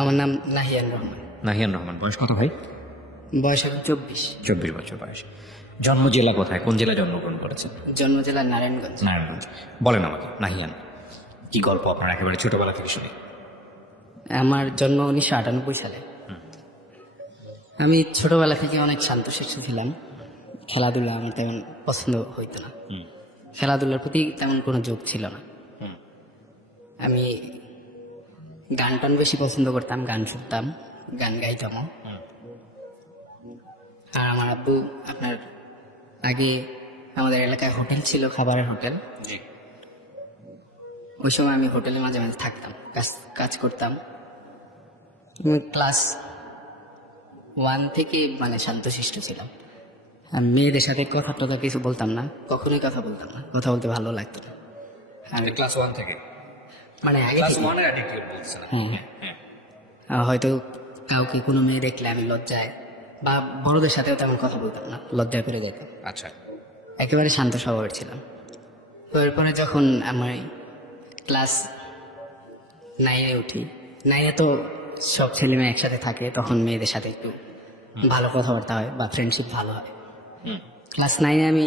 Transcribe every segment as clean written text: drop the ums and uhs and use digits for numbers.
আমার নাম নাহিয়ান রহমান। নাহিয়ান রহমান। বয়স কত ভাই? বয়স এখন 24। 24 বছর বয়স। জন্ম জেলা কোথায়, কোন জেলায় জন্মগ্রহণ করেছেন? জন্ম জেলা নারায়ণগঞ্জ। নারায়ণগঞ্জ। বলেন আমাকে নাহিয়ান, কি গল্প আপনার একেবারে ছোটবেলা থেকে শুনি। আমার জন্ম 1998 সালে। আমি ছোটবেলা থেকে অনেক শান্তশিষ্ট ছিলাম। খেলাধুলা আমার তেমন পছন্দ হইতো না। খেলাধুলার প্রতি তেমন কোনো যোগ ছিল না। আমি গান টান বেশি পছন্দ করতাম, গান শুনতাম, গান গাইতামও। আর আমার আব্বু আপনার আগে আমাদের এলাকায় হোটেল ছিল, খাবারের হোটেল। ওই সময় আমি হোটেলে মাঝে মাঝে থাকতাম, কাজ করতাম। আমি ক্লাস 1 থেকে মানে শান্তশিষ্ট ছিলাম। আর মেয়েদের সাথে কথা টথা কিছু বলতাম না, কখনোই কথা বলতাম না, কথা বলতে ভালো লাগতো না। আর ক্লাস 1 থেকে? মানে আগে ক্লাস থেকে, 1 এর অ্যাডিক্টেড বলছেন? হ্যাঁ। হয়তো কাউকে কোনো মেয়ে দেখলে আমি লজ্জায় বা বড়দের সাথেও তেমন কথা বলতাম না, লজ্জায় পেরে যেতাম। আচ্ছা। একেবারে শান্ত স্বভাবের ছিলাম। তো এরপরে যখন আমি ক্লাস 9-এ উঠি, 9-এ তো সব ছেলে মেয়ে একসাথে থাকে, তখন মেয়েদের সাথে একটু ভালো কথাবার্তা হয় বা ফ্রেন্ডশিপ ভালো হয়। ক্লাস 9-এ আমি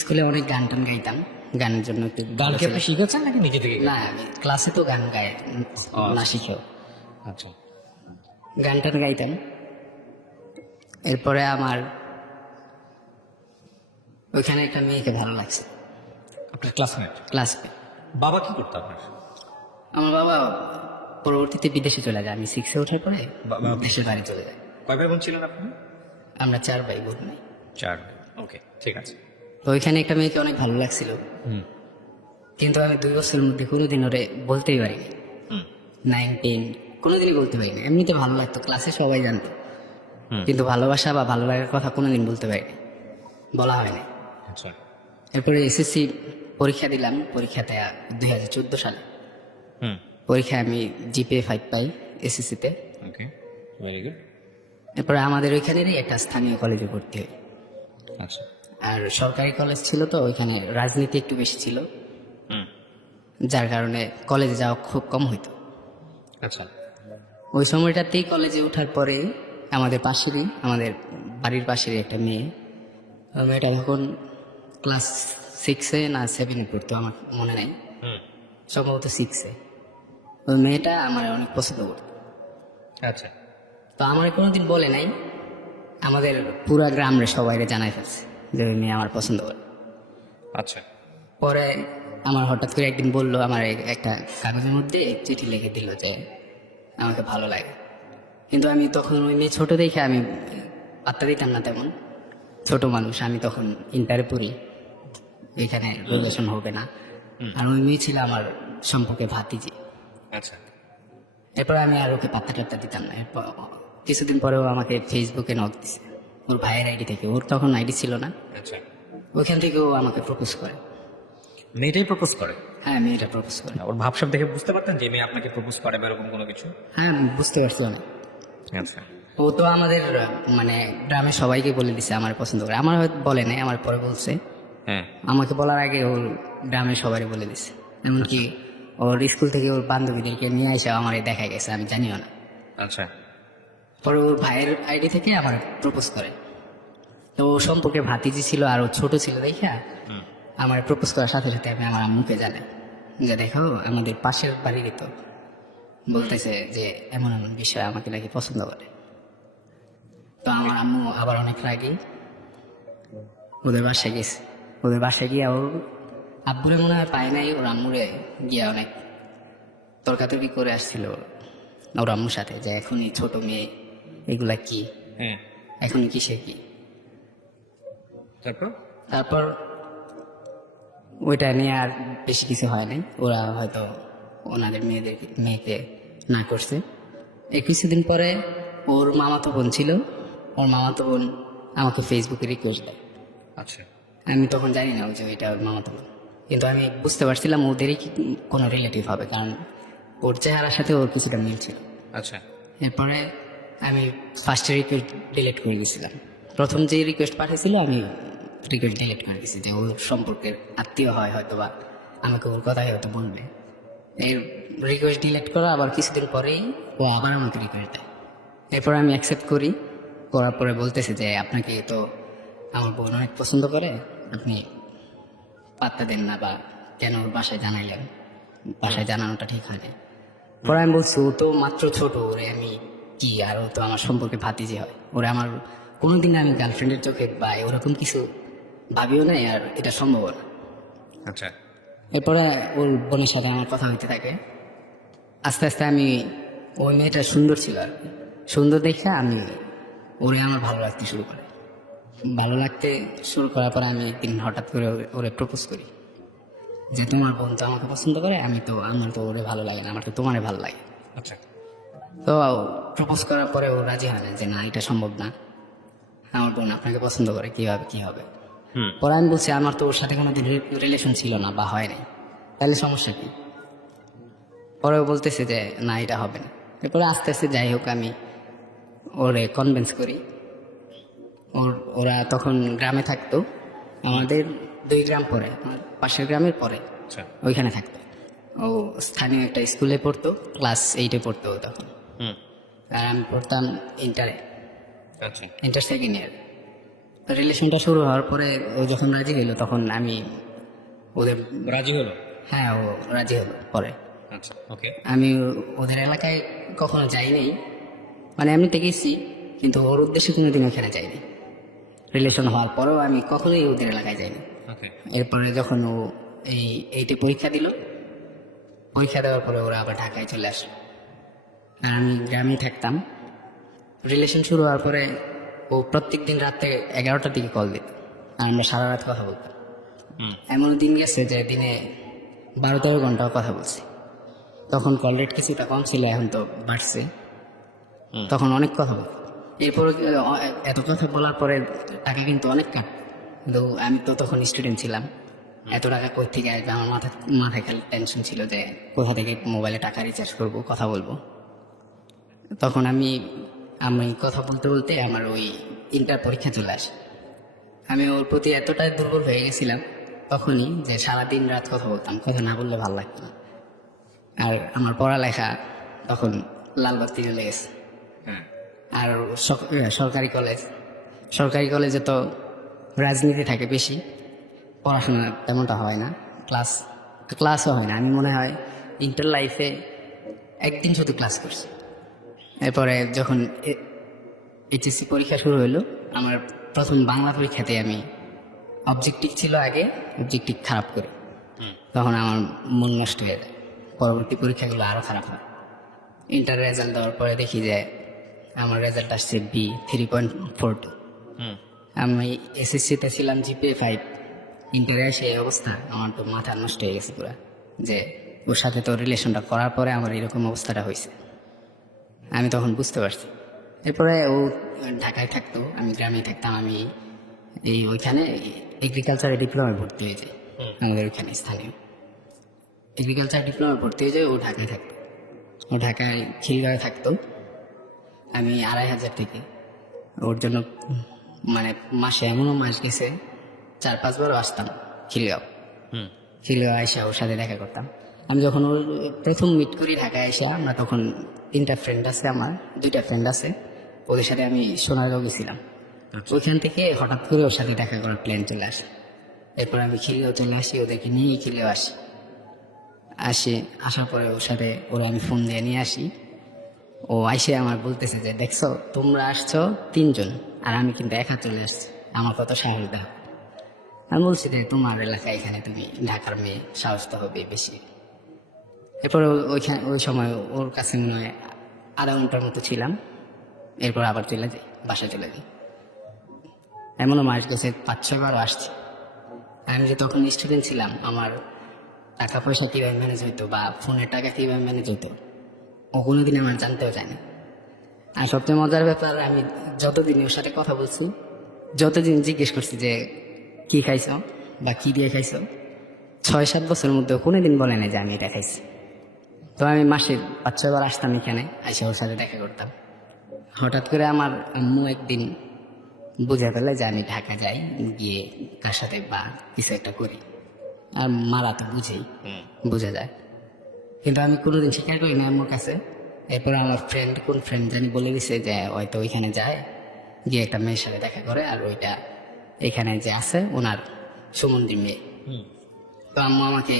স্কুলে অনেক গান টান গাইতাম, গানের জন্য একটু গান কি আপনি শিখেছেন নাকি নিজে থেকে? না, আমি ক্লাসে তো গান গাই না শিখেও, আচ্ছা। গান টান গাইতাম। এরপরে আমার ওইখানে একটা মেয়েকে ভালো লাগছে, আপনার ক্লাসমেট? ক্লাসে। বাবা কি করতো আপনার? আমার বাবা পরবর্তীতে বিদেশে চলে যায়, আমি 6-এ ওঠার পরে দেশের বাড়ি চলে যায়। কয় ভাই বোন ছিলেন আপনি? আমরা 4 ভাই বোন নাই। 4। ওকে, ঠিক আছে। তো ওইখানে একটা মেয়েকে অনেক ভালো লাগছিল, কিন্তু আমি 2 বছরের মধ্যে কোনোদিন ওরে বলতেই পারিনি। 9-10 কোনোদিনই বলতে পারিনি। এমনিতে ভালো লাগতো, ক্লাসে সবাই জানতো, কিন্তু ভালোবাসা বা ভালো লাগার কথা কোনোদিন বলতে পারিনি, বলা হয়নি। আচ্ছা। এরপরে এসএসসি পরীক্ষা দিলাম, পরীক্ষাতে 2014 সালে পরীক্ষায় আমি জিপিএ 5 পাই এসএসসিতে। ওকে, ভেরি গুড। এরপরে আমাদের ওইখানেরই একটা স্থানীয় কলেজে ভর্তি হই। আচ্ছা। আর সরকারি কলেজ ছিল, তো ওইখানে রাজনীতি একটু বেশি ছিল, যার কারণে কলেজে যাওয়া খুব কম হইতো। আচ্ছা। ওই সময়টাতেই কলেজে ওঠার পরে আমাদের বাড়ির পাশেরই একটা মেয়ে, ওই মেয়েটা তখন ক্লাস 6-এ না 7-এ পড়তো, আমার মনে নাই, সম্ভবত 6-এ। ওই মেয়েটা আমার অনেক পছন্দ করতো। আচ্ছা। তো আমার কোনোদিন বলে নাই, আমাদের পুরা গ্রামে সবাই জানাই ফেলছে যে ওই মেয়ে আমার পছন্দ করে। আচ্ছা। পরে আমার হঠাৎ করে একদিন বললো, আমার একটা কাগজের মধ্যে চিঠি লিখে দিল যে আমাকে ভালো লাগে। কিন্তু আমি তখন ওই মেয়ে ছোট দেখে আমি পাত্তা দিতাম না তেমন, ছোট মানুষ আমি তখন, ইন্টারে পড়ি, এখানে রিলেশন হবে না। আর ওই মেয়ে ছিল আমার সম্পর্কে ভাতিজি। আচ্ছা। এরপর আমি আর ওকে পাত্তা টাত্তা দিতাম না। এরপর কিছুদিন পরেও আমাকে ফেসবুকে নক দিছে, ওর ভাইয়ের আইডি থেকে, ওর তখন আইডি ছিল না। আচ্ছা। ওইখান থেকে ও আমাকে প্রপোজ করে। মেয়েটাই প্রপোজ করে? হ্যাঁ, মেয়েটা প্রপোজ করে। ওর ভাবসাব দেখে বুঝতে পারতেন যে মেয়ে আপনাকে প্রপোজ করে বা এরকম কোনো কিছু? হ্যাঁ, বুঝতে পারছি অনেক। আচ্ছা। ও তো আমাদের মানে গ্রামের সবাইকে বলে দিছে আমার পছন্দ করে। আমার হয়তো বলে নাই, আমার পরে বলছে। হ্যাঁ। আমাকে বলার আগে ওর গ্রামের সবারই বলে দিছে, এমনকি ওর স্কুল থেকে ওর বান্ধবীদেরকে নিয়ে এসে আমার দেখা গেছে, আমি জানিও না। আচ্ছা। পরে ওর ভাইয়ের আইডি থেকে আমার প্রপোজ করে। তো ও সম্পর্কে ভাতিজি ছিল আর ও ছোট ছিল দেখা আমার প্রপোজ করার সাথে সাথে আমি আমার আম্মুকে জানাই যে দেখো আমাদের পাশের বাড়িরই তো বলতেছে যে এমন এমন বিষয়, আমাকে নাকি পছন্দ করে। তো আমার আম্মু আবার অনেক রাগি, ওদের বাসায় গেছে। ওদের বাসায় গিয়া ওর আব্বুরে মনে হয় পায় নাই, ওর আম্মুরে গিয়া অনেক তর্কাতর্কি করে আসছিল ওর আম্মুর সাথে যে এখনই ছোট মেয়ে, এগুলা কি, হ্যাঁ। এখনই কিসে কি। তারপর ওইটা নিয়ে আর বেশি কিছু হয় নাই, ওরা হয়তো ওনাদের মেয়েকে না করছে। কিছুদিন পরে ওর মামাতো বোন ছিল, ওর মামাতো বোন আমাকে ফেসবুকে রিকোয়েস্ট দেয়। আচ্ছা। আমি তখন জানি না যে ওইটা ওর মামাতো বোন, কিন্তু আমি বুঝতে পারছিলাম ওদেরই কোনো রিলেটিভ হবে, কারণ ওর চেহারার সাথে ওর কিছুটা মিল ছিল। আচ্ছা। এরপরে আমি ফার্স্টে রিকোয়েস্ট ডিলিট করে গেছিলাম। প্রথম যে রিকোয়েস্ট পাঠিয়েছিল আমি রিকোয়েস্ট ডিলিট করে গেছি, যে ওর সম্পর্কের আত্মীয় হয় হয়তো বা আমাকে ওর কথাই হয়তো বলবে। এর রিকোয়েস্ট ডিলিট করা, আবার কিছুদিন পরেই ও আবার আমাকে রিকোয়েস্ট দেয়। এরপর আমি অ্যাকসেপ্ট করি, করার পরে বলতেছে যে আপনাকে তো আমার বোন অনেক পছন্দ করে, আপনি পাত্তা দেন না বা কেন ওর বাসায় জানাইলেন, বাসায় জানানোটা ঠিক হয় না। পরে আমি বলছি ও তো মাত্র ছোট, ওরে আমি কি, আর ও তো আমার সম্পর্কে ভাতিজি হয়, ওরা আমার কোনোদিন আমি গার্লফ্রেন্ডের চোখে বা ওরকম কিছু ভাবিও নাই, আর এটা সম্ভব না। আচ্ছা। এরপরে ওর বোনের সাথে আমার কথা হইতে থাকে। আস্তে আস্তে আমি, ওই মেয়েটা সুন্দর ছিল আর কি। সুন্দর দেখে আমি ওরে আমার ভালো লাগতে শুরু করে। ভালো লাগতে শুরু করার পরে আমি একদিন হঠাৎ করে ওরে প্রপোজ করি যে তোমার বোন তো আমাকে পছন্দ করে, আমার তো ওরে ভালো লাগে না, আমার তো তোমারে ভালো লাগে। আচ্ছা। তো প্রপোজ করার পরে ও রাজি হয় না, যে না এটা সম্ভব না, আমার বোন আপনাকে পছন্দ করে, কিভাবে কি হবে। হুম। পরে আমি বলছি আমার তো ওর সাথে কোনো রিলেশন ছিল না বা হয় নাই, তাহলে সমস্যা কি। পরে ও বলতেছে যে না এটা হবে না। এরপরে আস্তে আস্তে যাই হোক আমি ওরে কনভিন্স করি। ওরা তখন গ্রামে থাকতো, আমাদের 2 গ্রাম পরে, আমার পাশের গ্রামের পরে আচ্ছা। ওইখানে থাকতো। ও স্থানীয় একটা স্কুলে পড়তো, ক্লাস 8-এ পড়তো ও তখন, হুম। আর আমি পড়তাম ইন্টারে, আচ্ছা। Inter second year. রিলেশনটা শুরু হওয়ার পরে ও যখন রাজি হলো তখন আমি ওদের, রাজি হলো? হ্যাঁ ও রাজি হলো পরে। আচ্ছা। ওকে। আমি ওদের এলাকায় কখনো যাইনি, মানে এমনিতে গেছি, কিন্তু ওর উদ্দেশ্যে কোনোদিন ওখানে যাইনি। রিলেশন হওয়ার পরেও আমি কখনোই ওদের এলাকায় যাইনি। ওকে। এরপরে যখন ও এই 8-এ পরীক্ষা দিল, পরীক্ষা দেওয়ার পরে ওরা আবার ঢাকায় চলে আসলো, আর আমি গ্রামেই থাকতাম। রিলেশন শুরু হওয়ার পরে ও প্রত্যেকদিন রাতে 11টার দিকে কল দিত, আর আমরা সারা রাত কথা বলতাম। হুম। এমন দিন গেছে যে দিনে 12-13 ঘন্টাও কথা বলছি। তখন কল রেট কিছুটা কম ছিল, এখন তো বাড়ছে। হুম। তখন অনেক কথা বলতাম। এরপরে এত কথা বলার পরে টাকা কিন্তু অনেক কাট, কিন্তু আমি তো তখন স্টুডেন্ট ছিলাম, এত টাকা কই থেকে আসবে, আমার মাথায় খালি টেনশন ছিল যে কোথা থেকে মোবাইলে টাকা রিচার্জ করব, কথা বলবো। তখন আমি কথা বলতে বলতে আমার ওই ইন্টার পরীক্ষা চলে আসে। আমি ওর প্রতি এতটাই দুর্বল হয়ে গেছিলাম তখনই, যে সারাদিন রাত কথা বলতাম, কথা না বললে ভালো লাগতো না। আর আমার পড়ালেখা তখন লাল বাতি জ্বলে গেছে। হ্যাঁ। আর সরকারি কলেজে তো রাজনীতি থাকে বেশি, পড়াশোনা তেমনটা হয় না, ক্লাসও হয় না। আমি মনে হয় ইন্টার লাইফে একদিন শুধু ক্লাস করছি। এরপরে যখন এইচএসসি পরীক্ষা শুরু হলো, আমার প্রথম বাংলা পরীক্ষাতে আমি অবজেক্টিভ ছিল আগে, অবজেক্টিভ খারাপ করে, তখন আমার মন নষ্ট হয়ে যায়। পরবর্তী পরীক্ষাগুলো আরও খারাপ হয়। ইন্টার রেজাল্ট দেওয়ার পরে দেখি যে আমার রেজাল্ট আসছে B 3.42। হুম। আমি এসএসসিতে ছিলাম GPA 5, ইন্টারে এসে এই অবস্থা, আমার তো মাথা নষ্ট হয়ে গেছে পুরো, যে ওর সাথে তো রিলেশনটা করার পরে আমার এরকম অবস্থাটা হয়েছে। আমি তখন বুঝতে পারছি। এরপরে ও ঢাকায় থাকতো, আমি গ্রামে থাকতাম। আমি ওইখানে এগ্রিকালচারে ডিপ্লোমায় ভর্তি হয়ে যাই, আমাদের ওইখানে স্থানীয় এগ্রিকালচার ডিপ্লোমা ভর্তি হয়ে যায়। ও ঢাকায় থাকতো, ও ঢাকায় খিলগাঁওয়ে থাকতো। আমি 2,500 থেকে ওর জন্য, মানে মাসে এমনও মাস গেছে 4-5 বারও আসতাম খিলগাঁও। হুম। খিলগাঁও এসে ওর সাথে দেখা করতাম। আমি যখন ওর প্রথম মিট করি ঢাকায় এসে, আমরা তখন 3টা ফ্রেন্ড আছে, আমার 2টা ফ্রেন্ড আছে, ওদের সাথে আমি সোনারগাঁও গেছিলাম। ওইখান থেকে হঠাৎ করে ওর সাথে দেখা করার প্ল্যান চলে আসে। এরপর আমি খিলগাঁও চলে আসি, ওদেরকে নিয়ে খিলগাঁও আসার পরে ওর সাথে ওরা আমি ফোন দিয়ে নিয়ে আসি। ও আইসে আমার বলতেছে যে দেখছো তোমরা আসছো 3 জন, আর আমি কিন্তু একা চলে আসছি, আমার কত সাহস দাও। আমি বলছি যে তোমার এলাকায়, এখানে তুমি ঢাকার মেয়ে, সাহস তো হবে বেশি। এরপরে ওই সময় ওর কাছে মনে হয় আধা ঘন্টার মতো ছিলাম। এরপর আবার চলে যাই, বাসায় চলে যাই। এমনও মাস গেছে 5-6 বারও আসছে। আমি যে তখন স্টুডেন্ট ছিলাম, আমার টাকা পয়সা কীভাবে ম্যানেজ হইতো বা ফোনের টাকা কীভাবে ম্যানেজ হইতো ও কোনোদিন আমার জানতেও চায়নি। আর সবচেয়ে মজার ব্যাপার, আমি যতদিন ওর সাথে কথা বলছি, যতদিন জিজ্ঞেস করছি যে কি খাইছ বা কি দিয়ে খাইছ, 6-7 বছরের মধ্যে কোনোদিন বলে নাই যে আমি এটা খাইছি। তো আমি মাসে 5-6 বার আসতাম এখানে, এসে ওর সাথে দেখা করতাম। হঠাৎ করে আমার আম্মু একদিন বুঝে ফেলে যে আমি ঢাকা যাই, গিয়ে তার সাথে বা কিছু একটা করি। আর মারা তো বুঝেই, বোঝা যায়। কিন্তু আমি কোনোদিন স্বীকার করি না আম্মুর কাছে। এরপর আমার কোন ফ্রেন্ড জানি বলে দিছে যে হয়তো ওইখানে যায়, গিয়ে একটা মেয়ের সাথে দেখা করে, আর ওইটা এখানে যে আছে ওনার সুমন্দির মেয়ে। তো আম্মু আমাকে,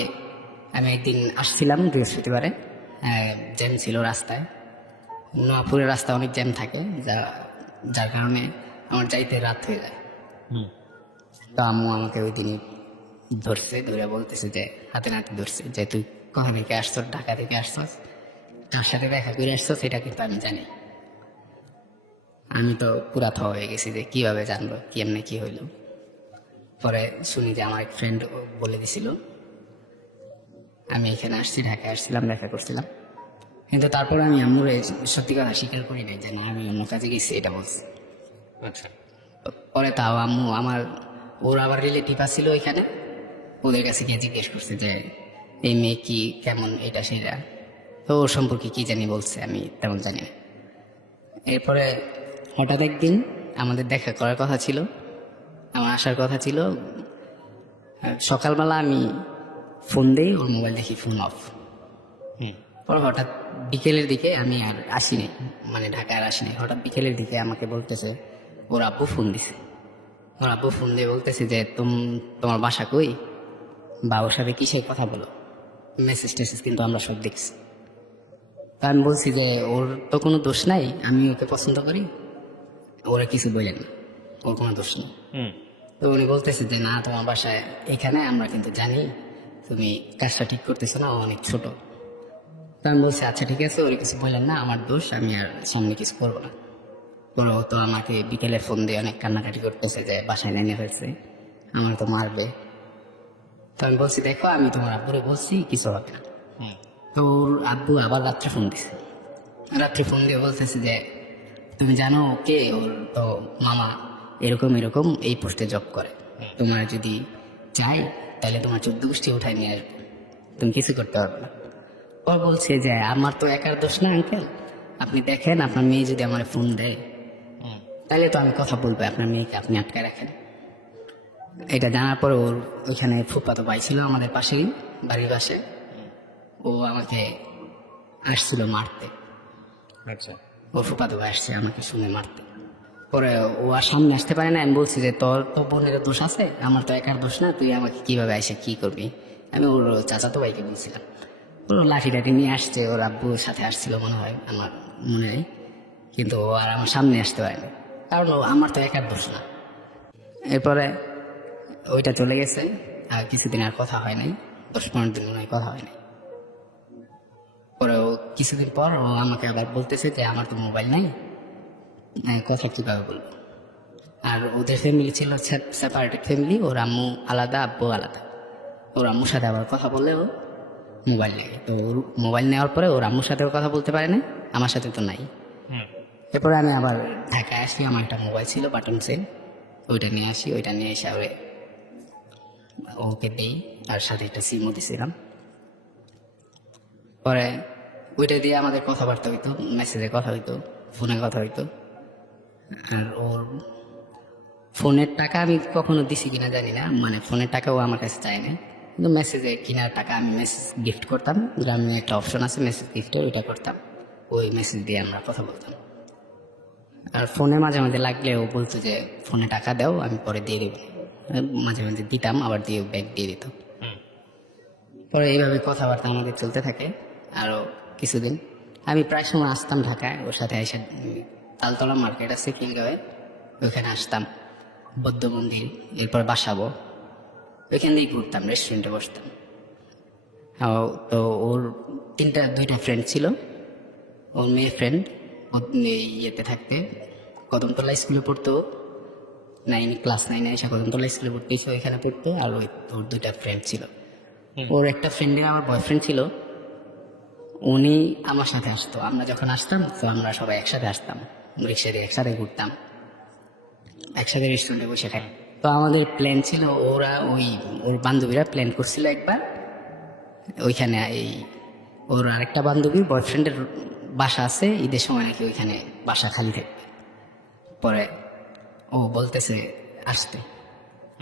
আমি একদিন আসছিলাম বৃহস্পতিবারে, জ্যাম ছিল রাস্তায়, নোয়াপুরের রাস্তা অনেক জ্যাম থাকে, যার কারণে আমার যাইতে রাত হয়ে যায়। তো আম্মু আমাকে ওই দিনই ধরে বলতেছে যে হাতে নাতে ধরছে যে তুই কোথা থেকে আসছস, ঢাকা থেকে আসছস, তার সাথে দেখা করে আসছস, সেটা কিন্তু আমি জানি। আমি তো পুরা থ হয়ে গেছি যে কিভাবে জানলো, কি এমনি কি হইলো। পরে শুনি যে আমার এক ফ্রেন্ড বলে দিছিল আমি এখানে আসছি, ঢাকায় আসছিলাম, দেখা করছিলাম। কিন্তু তারপরে আমি আম্মুর এই সত্যি কথা স্বীকার করি নাই যে না আমি অন্য কাজে গেছি, এটা বলছি। আচ্ছা। পরে তাও আম্মু আমার, ওর আবার রিলেটিভ আসছিল ওইখানে, ওদের কাছে গিয়ে জিজ্ঞেস করছে যে এই মেয়ে কি, কেমন, এটা সেটা। তো ওর সম্পর্কে কি জানি বলছে, আমি তেমন জানি না। এরপরে হঠাৎ একদিন আমাদের দেখা করার কথা ছিল, আমার আসার কথা ছিল। সকালবেলা আমি ফোন দিই, ওর মোবাইল দেখি ফোন অফ। পরে হঠাৎ বিকেলের দিকে, আমি আর আসিনি, মানে ঢাকায় আর আসিনি, হঠাৎ বিকেলের দিকে আমাকে বলতেছে ওর আব্বু ফোন দিছে। ওর আব্বু ফোন দিয়ে বলতেছে যে তোমার বাসা কই, বা ওর সাথে কিসের কথা বলো, মেসেজ টেসেজ কিন্তু আমরা সব দেখছি। তা আমি বলছি যে ওর তো কোনো দোষ নাই, আমি ওকে পছন্দ করি, ওরা কিছু বললেন না, ওর কোনো দোষ নেই। তো উনি বলতেছে যে না তোমার বাসায় এখানে, আমরা কিন্তু জানি তুমি কাজটা ঠিক করতেছো না, ও অনেক ছোট। তো আমি বলছি আচ্ছা ঠিক আছে, ওরা কিছু বললেন না, আমার দোষ, আমি আর সামনে কিছু করবো না। বলো, ও তো আমাকে বিকেলে ফোন দিয়ে অনেক কান্নাকাটি করতেছে যে বাসায় নেমে ফেলছে, আমার তো মারবে। তো আমি বলছি দেখো আমি তোমার আব্বুরে বলছি, কিছু হবে না। তো ওর আব্বু আবার রাত্রে ফোন দিছে, রাত্রে ফোন দিয়ে বলতেছে যে তুমি জানো কে, ওর তো মামা এরকম এরকম এই পোস্টে জব করে, তোমার যদি চাই তাহলে তোমার 14 গোষ্ঠী উঠায় নিয়ে আসবো, তুমি কিছু করতে পারবে না। ও বলছে যে আমার তো একার দোষ না আঙ্কেল, আপনি দেখেন আপনার মেয়ে যদি আমার ফোন দেয় তাহলে তো আমি কথা বলবো, আপনার মেয়েকে আপনি আটকায় রাখেন। এটা জানার পরে ওর ওইখানে ফুফাতো ভাই ছিল আমাদের পাশেই, বাড়ির পাশে, ও আমাকে আসছিল মারতে। আচ্ছা। ওর ফুফাতো ভাই আসছে আমাকে শুনে মারতে। পরে ও আর সামনে আসতে পারে না, আমি বলছি যে তোর তো বোনের দোষ আছে, আমার তো একার দোষ না, তুই আমাকে কিভাবে এসে কি করবি। আমি ওর চাচাতো ভাইকে বলছিলাম, ওর লাঠি টাঠি নিয়ে আসছে, ওর আব্বুর সাথে আসছিল মনে হয়, আমার মনে হয়। কিন্তু ও আর আমার সামনে আসতে পারেনি, কারণ ও আমার তো একার দোষ না। এরপরে ওইটা চলে গেছে, আর কিছুদিন আর কথা হয় নাই, 10-15 দিন মনে হয় কথা হয় নাই। পরে ও কিছুদিন পর ও আমাকে আবার বলতেছে যে আমার তো মোবাইল নাই, কথা কিভাবে বলবো। আর ওদের ফ্যামিলি ছিল সেপারেটেড ফ্যামিলি, ওর আম্মু আলাদা, আব্বু আলাদা। ওর আম্মুর সাথে আবার কথা বললে ও মোবাইল নেই, তো ওর মোবাইল নেওয়ার পরে ওর আম্মুর সাথেও কথা বলতে পারে না, আমার সাথে তো নাই। এরপরে আমি আবার ঢাকায় আসি, আমার একটা মোবাইল ছিল বাটন সেল, ওইটা নিয়ে আসি, ওইটা নিয়ে এসে ওকে দিই, আর সাথে একটা সিমও দিয়েছিলাম। পরে ওইটা দিয়ে আমাদের কথাবার্তা হইতো, মেসেজে কথা হইতো, ফোনে কথা হইতো। আর ওর ফোনের টাকা আমি কখনো দিছি কিনা জানি না, মানে ফোনের টাকাও আমার কাছে চায় না, কিন্তু মেসেজে কিনার টাকা আমি মেসেজ গিফট করতাম, গ্রামে একটা অপশন আছে মেসেজ গিফটের, ওইটা করতাম, ওই মেসেজ দিয়ে আমরা কথা বলতাম। আর ফোনে মাঝে মাঝে লাগলে ও বলতো যে ফোনে টাকা দাও, আমি পরে দিয়ে দেবো। মাঝে মাঝে দিতাম, আবার দিয়ে ব্যাগ দিয়ে দিত। পরে এইভাবে কথাবার্তা আমাদের চলতে থাকে আরও কিছুদিন। আমি প্রায় সময় আসতাম ঢাকায়, ওর সাথে এসে তালতলা মার্কেট আছে খিলগাঁওয়ে, ওইখানে আসতাম, বৌদ্ধ মন্দির, এরপর বাসাবো, ওইখান দিয়েই ঘুরতাম, রেস্টুরেন্টে বসতাম। তো ওর 2টা ফ্রেন্ড ছিল, ওর মেয়ে ফ্রেন্ড ইয়েতে থাকতে কদমতলা স্কুলে পড়তো, ক্লাস 9 এসে কদমতলা স্কুলে পড়তে এসে ওইখানে পড়তো। আর ওর 2টা ফ্রেন্ড ছিল, ওর একটা ফ্রেন্ডের আমার বয়ফ্রেন্ড ছিল, উনি আমার সাথে আসতো, আমরা যখন আসতাম তো আমরা সবাই একসাথে আসতাম, রিক্সা দিয়ে একসাথে ঘুরতাম, একসাথে রেস্টুরেন্টে বসে খাই। তো আমাদের প্ল্যান ছিল, ওর বান্ধবীরা প্ল্যান করছিল একবার ওইখানে, ওর আরেকটা বান্ধবীর বয়ফ্রেন্ডের বাসা আছে, ঈদের সময় নাকি ওইখানে বাসা খালি থাকবে। পরে ও বলতেছে আসতে,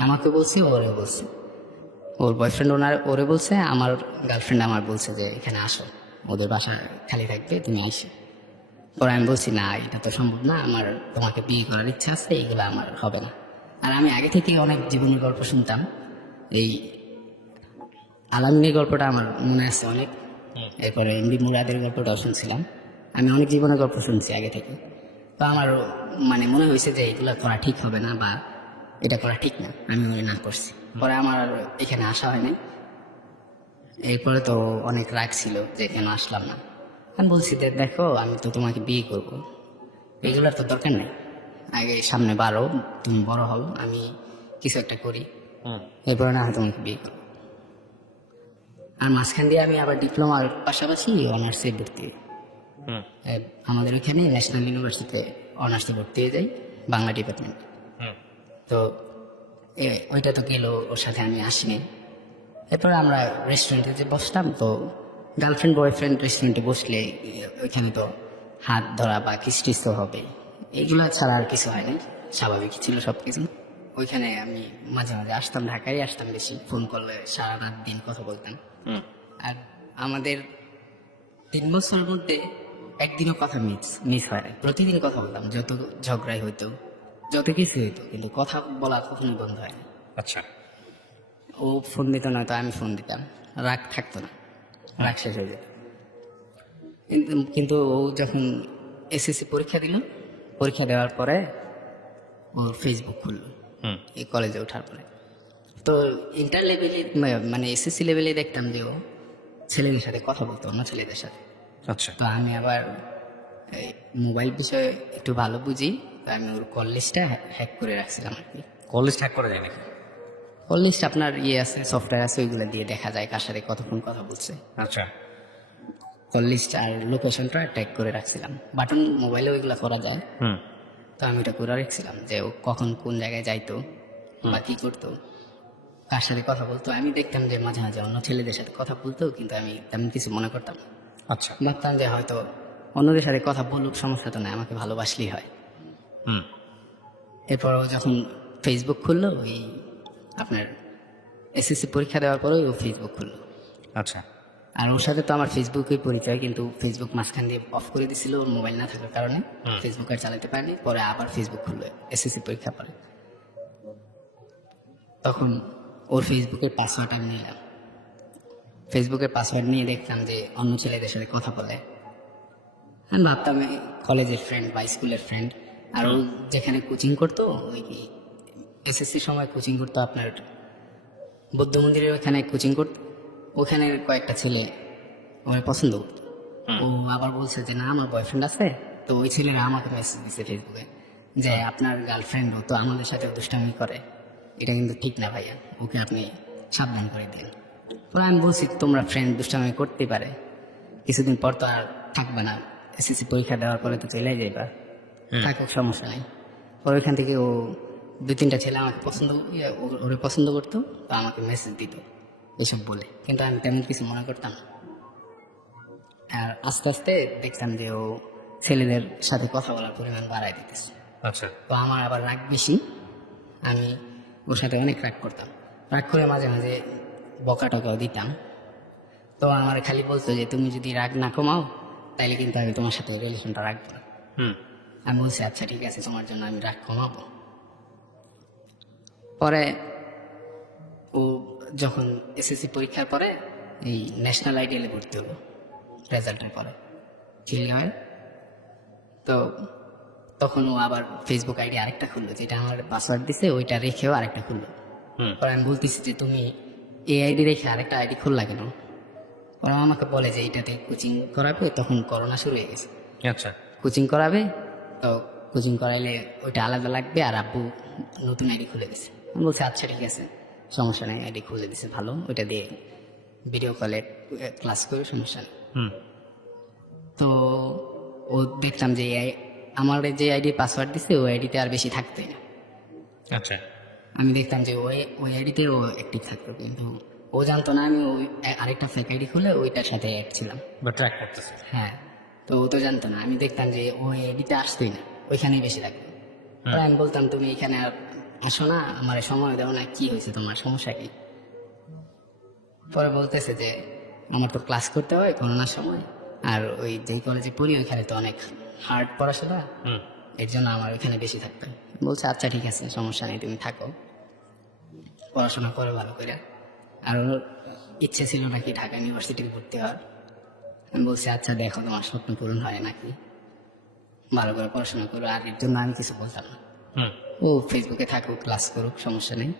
আমাকে বলছি, ওরে বলছে। ওর বয়ফ্রেন্ড ওরে বলছে, আমার গার্লফ্রেন্ড আমার বলছে যে এখানে আসো, ওদের বাসা খালি থাকবে, তুমি আইসো। পরে আমি বলছি না, এটা তো সম্ভব না, আমার তোমাকে বিয়ে করার ইচ্ছা আছে, এইগুলো আমার হবে না। আর আমি আগে থেকে অনেক জীবনের গল্প শুনতাম, এই আলামিনের গল্পটা আমার মনে আছে অনেক, এরপরে এমডি মুরাদের গল্পটাও শুনছিলাম। আমি অনেক জীবনের গল্প শুনছি আগে থেকে। তো আমার মানে মনে হয়েছে যে এগুলো করা ঠিক হবে না, বা এটা করা ঠিক না, আমি ওই না করছি। পরে আমার আর এখানে আসা হয়নি। এরপরে তো অনেক রাগ ছিল যে কেন আসলাম না। আমি বলছি যে দেখো, আমি তো তোমাকে বিয়ে করব, এগুলোর তো দরকার নেই, আগে সামনে বাড়ো, তুমি বড় হও, আমি কিছু একটা করি, এরপরে না হয় তোমাকে বিয়ে করবো। আর মাঝখান দিয়ে আমি আবার ডিপ্লোমার পাশাপাশি অনার্সে ভর্তি হই। আমাদের ওইখানে ন্যাশনাল ইউনিভার্সিটিতে অনার্সে ভর্তি হয়ে যাই, বাংলা ডিপার্টমেন্ট। তো ওইটা তো গেল, ওর সাথে আমি আসিনি। এরপরে আমরা রেস্টুরেন্টে যে বসতাম, তো গার্লফ্রেন্ড বয়ফ্রেন্ড রেস্টুরেন্টে বসলে ওইখানে তো হাত ধরা বা কিস টিস তো হবে, এইগুলো ছাড়া আর কিছু হয়নি, স্বাভাবিক ছিল সব কিছু। ওইখানে আমি মাঝে মাঝে আসতাম, ঢাকায় আসতাম বেশি, ফোন করলে সারা রাত দিন কথা বলতাম। আর আমাদের 3 বছরের মধ্যে একদিনও কথা মিস হয় না, প্রতিদিন কথা বলতাম, যত ঝগড়াই হইতো, যত কিছু হইতো, কিন্তু কথা বলা কখনোই বন্ধ হয় না। আচ্ছা। ও ফোন দিত না তো আমি ফোন দিতাম, রাগ থাকতো না, রাগ শেষ হয়ে যেত। কিন্তু ও যখন এসএসসি পরীক্ষা দিল, পরীক্ষা দেওয়ার পরে ওর ফেসবুক খুললো এই কলেজে ওঠার পরে। তো ইন্টার লেভেলে মানে এসএসসি লেভেলে দেখতাম যে ও ছেলেদের সাথে কথা বলতো, অন্য ছেলেদের সাথে। আচ্ছা। তো আমি আবার এই মোবাইল বিষয়ে একটু ভালো বুঝি, তো আমি ওর কল লিস্টটা হ্যাক করে রাখছিলাম আর কি। কলেজ ট্যাগ করা যায় নাকি? কল লিস্ট আপনার ইয়ে আছে, সফটওয়্যার আছে, ওইগুলো দিয়ে দেখা যায় কার সাথে কতক্ষণ কথা বলছে। আচ্ছা। কল লিস্ট আর লোকেশনটা ট্যাগ করে রাখছিলাম, বাটন মোবাইলে ওইগুলো করা যায়। তো আমি ওটা করে রাখছিলাম যে ও কখন কোন জায়গায় যাইতো বা কী করতো, কার সাথে কথা বলতো। আমি দেখতাম যে মাঝে মাঝে অন্য ছেলেদের সাথে কথা বলতো, কিন্তু আমি তেমন কিছু মনে করতাম না। আচ্ছা। ভাবতাম যে হয়তো অন্যদের সাথে কথা বলুক, সমস্যা তো নাই, আমাকে ভালোবাসলেই হয়। এরপর ও যখন ফেসবুক খুললো, ওই আপনার এসএসসি পরীক্ষা দেওয়ার পরেই ও ফেসবুক খুললো। আচ্ছা। আর ওর সাথে তো আমার ফেসবুকেই পরিচয়, কিন্তু ফেসবুক মাঝখান দিয়ে অফ করে দিছিল ওর মোবাইল না থাকার কারণে, ফেসবুক আর চালাতে পারেনি। পরে আবার ফেসবুক খুললো এসএসসি পরীক্ষা পরে। তখন ওর ফেসবুকের পাসওয়ার্ড আমি নিলাম, ফেসবুকের পাসওয়ার্ড নিয়ে দেখতাম যে অন্য ছেলেদের সাথে কথা বলে। আমি ভাবতাম কলেজের ফ্রেন্ড বা স্কুলের ফ্রেন্ড। আর ও যেখানে কোচিং করতো, ওই এসএসসির সময় কোচিং করতো আপনার বৌদ্ধ মন্দিরের ওখানে কোচিং করতো, ওখানের কয়েকটা ছেলে ওর পছন্দ করতো। ও আবার বলছে যে না, আমার বয়ফ্রেন্ড আছে। তো ওই ছেলেরা আমাকে মেসেজ দিচ্ছে ফেসবুকে যে আপনার গার্লফ্রেন্ড, ও তো আমাদের সাথে দুষ্টামি করে, এটা কিন্তু ঠিক না ভাইয়া, ওকে আপনি সাবধান করে দিন। পরে আমি বলছি তোমরা ফ্রেন্ড দুষ্টামি করতে পারে, কিছুদিন পর তো আর থাকবে না, এসএসসি পরীক্ষা দেওয়ার পরে তো চলে যাইবা, থাকুক, সমস্যা নাই। পরে ওইখান থেকে ও 2-3টা ছেলে আমাকে ওরে পছন্দ করতো, তো আমাকে মেসেজ দিত এসব বলে, কিন্তু আমি তেমন কিছু মনে করতাম না। আর আস্তে আস্তে দেখতাম যে ও ছেলেদের সাথে কথা বলার পরিমাণ বাড়ায় দিতেছে। আচ্ছা। তো আমার আবার রাগ বেশি, আমি ওর সাথে অনেক রাগ করতাম, রাগ করে মাঝে মাঝে বকা টকাও দিতাম। তো আমার খালি বলতো যে তুমি যদি রাগ না কমাও তাইলে কিন্তু আমি তোমার সাথে রিলেশনটা রাখবো না। আমি বলছি আচ্ছা ঠিক আছে, তোমার জন্য আমি রাগ কমাবো। পরে ও যখন এসএসসি পরীক্ষার পরে এই ন্যাশনাল আইডিয়ালে ভর্তি হলো রেজাল্টের পরে খিলগাঁওয়ে। তো তখন ও আবার ফেসবুক আইডি আরেকটা খুললো, যেটা আমার পাসওয়ার্ড দিছে ওইটা রেখেও আরেকটা খুললো। পরে আমি বলতেছি যে তুমি এই আইডি রেখে আরেকটা আইডি খুললা কেন? পরে আমাকে বলে যে এইটাতে কোচিং করাবে, তখন করোনা শুরু হয়ে গেছে। আচ্ছা। কোচিং করাবে, তো কোচিং করাইলে ওইটা আলাদা লাগবে, আর আব্বু নতুন আইডি খুলে দিছে। আমি বলছি আচ্ছা ঠিক আছে, সমস্যা নেই, আইডি খুলে দিছে ভালো, ওইটা দিয়ে ভিডিও কলে ক্লাস করে সমস্যা নেই। তো ও দেখলাম যে আমার যে আইডি পাসওয়ার্ড দিছে ওই আইডিতে আর বেশি থাকতে না। আচ্ছা। আমি দেখতাম যে ওই আইডিতে ও অ্যাক্টিভ থাকতো, কিন্তু ও জানতো না আমি ওই আরেকটা ফেক আইডি খুলে ওইটার সাথে অ্যাড ছিলাম বা ট্র্যাক করতেছে। হ্যাঁ, তো ও তো জানতো না। আমি দেখতাম যে ওই আইডিতে আসতোই না, ওইখানেই বেশি থাকতো। আমি বলতাম তুমি এখানে আর আসো না, আমার সময় দাও না, কি হয়েছে তোমার, সমস্যা কি? পরে বলতেছে যে আমার তো ক্লাস করতে হয় করোনার সময়, আর ওই যেই কলেজে পড়ি ওইখানে তো অনেক হার্ড পড়াশোনা, এর জন্য আমার ওইখানে বেশি থাকবে। বলছে আচ্ছা ঠিক আছে, সমস্যা নেই, তুমি থাকো, পড়াশোনা করো ভালো করে। আর ওর ইচ্ছে ছিল নাকি ঢাকা ইউনিভার্সিটিতে ভর্তি হওয়ার। আমি বলছি আচ্ছা দেখো তোমার স্বপ্ন পূরণ হয় নাকি, ভালো করে পড়াশোনা করো। আর এর জন্য আমি কিছু বলতাম না, ও ফেসবুকে থাকুক, ক্লাস করুক, সমস্যা নেই।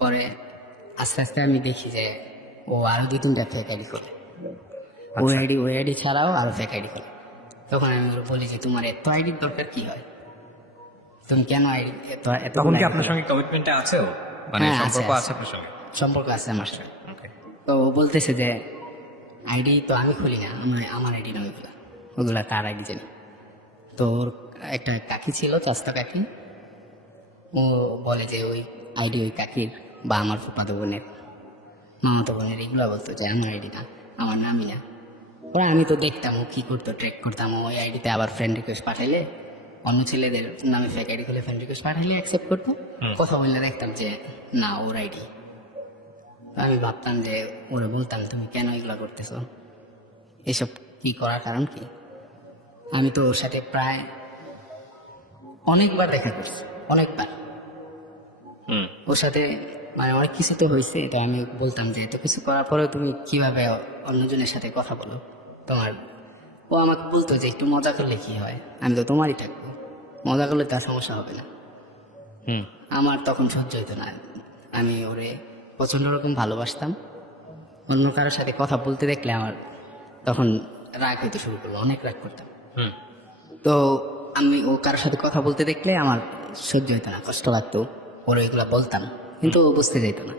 পরে আস্তে আস্তে আমি দেখি যে ও আরো 2-3টা ফেক আইডি খোলে, ওই আইডি ছাড়াও আরো ফেক আইডি খোলে। তখন আমি ওর বলি যে তোমার এত আইডির দরকার কি হয়, তুমি কেন আইডি এত তখন কি আপনার সঙ্গে কমিটমেন্টটা আছে? মানে হ্যাঁ, আছে, সম্পর্ক আছে। আছে আপনার সঙ্গে? সম্পর্ক আছে আমার সাথে। ওকে। তো ও বলতেছে যে আইডি তো আমি খুলি না, আমার আইডি নয় ওগুলা, ওগুলা তার আইডি জানি। তো ওর একটা কাকি ছিল, চাস্তা কাকি, ও বলে যে ওই আইডি ওই কাকির বা আমার ফুফাতো বোনের, মামাতো বোনের, এগুলো বলতো যে আমার আইডি না, আমার নামই না। ওরা আমি তো দেখতাম ও কি করতো, ট্রেক করতাম, ওই আইডিতে আবার ফ্রেন্ড রিকোয়েস্ট পাঠাইলে, অন্য ছেলেদের নামে ফেক আইডি খুলে ফ্রেন্ড রিকোয়েস্ট পাঠাইলে অ্যাকসেপ্ট করতো। কথা বললে দেখতাম যে না ওর আইডি। আমি ভাবতাম যে ওরে বলতাম তুমি কেন এগুলো করতেছো, এসব কি করার কারণ কি। আমি তো ওর সাথে প্রায় অনেকবার দেখা করছি, অনেকবার ওর সাথে, মানে অনেক কিছু তো হয়েছে। তো আমি বলতাম যে এত কিছু করার পরেও তুমি কিভাবে অন্যজনের সাথে কথা বলো তোমার। ও আমাকে বলতো যে একটু মজা করলে কি হয়, আমি তো তোমারই থাকবো, মজা করলে তার সমস্যা হবে না। আমার তখন সহ্য হইতো না, আমি ওরে প্রচন্ড রকম ভালোবাসতাম। অন্য কারোর সাথে কথা বলতে দেখলে আমার তখন রাগ হইতে শুরু করলো, অনেক রাগ করতাম। তো আমি ও কারোর সাথে কথা বলতে দেখলে আমার সহ্য হইতো না, কষ্ট লাগতো, ওরে এগুলা বলতাম, কিন্তু ও বুঝতে যেত না।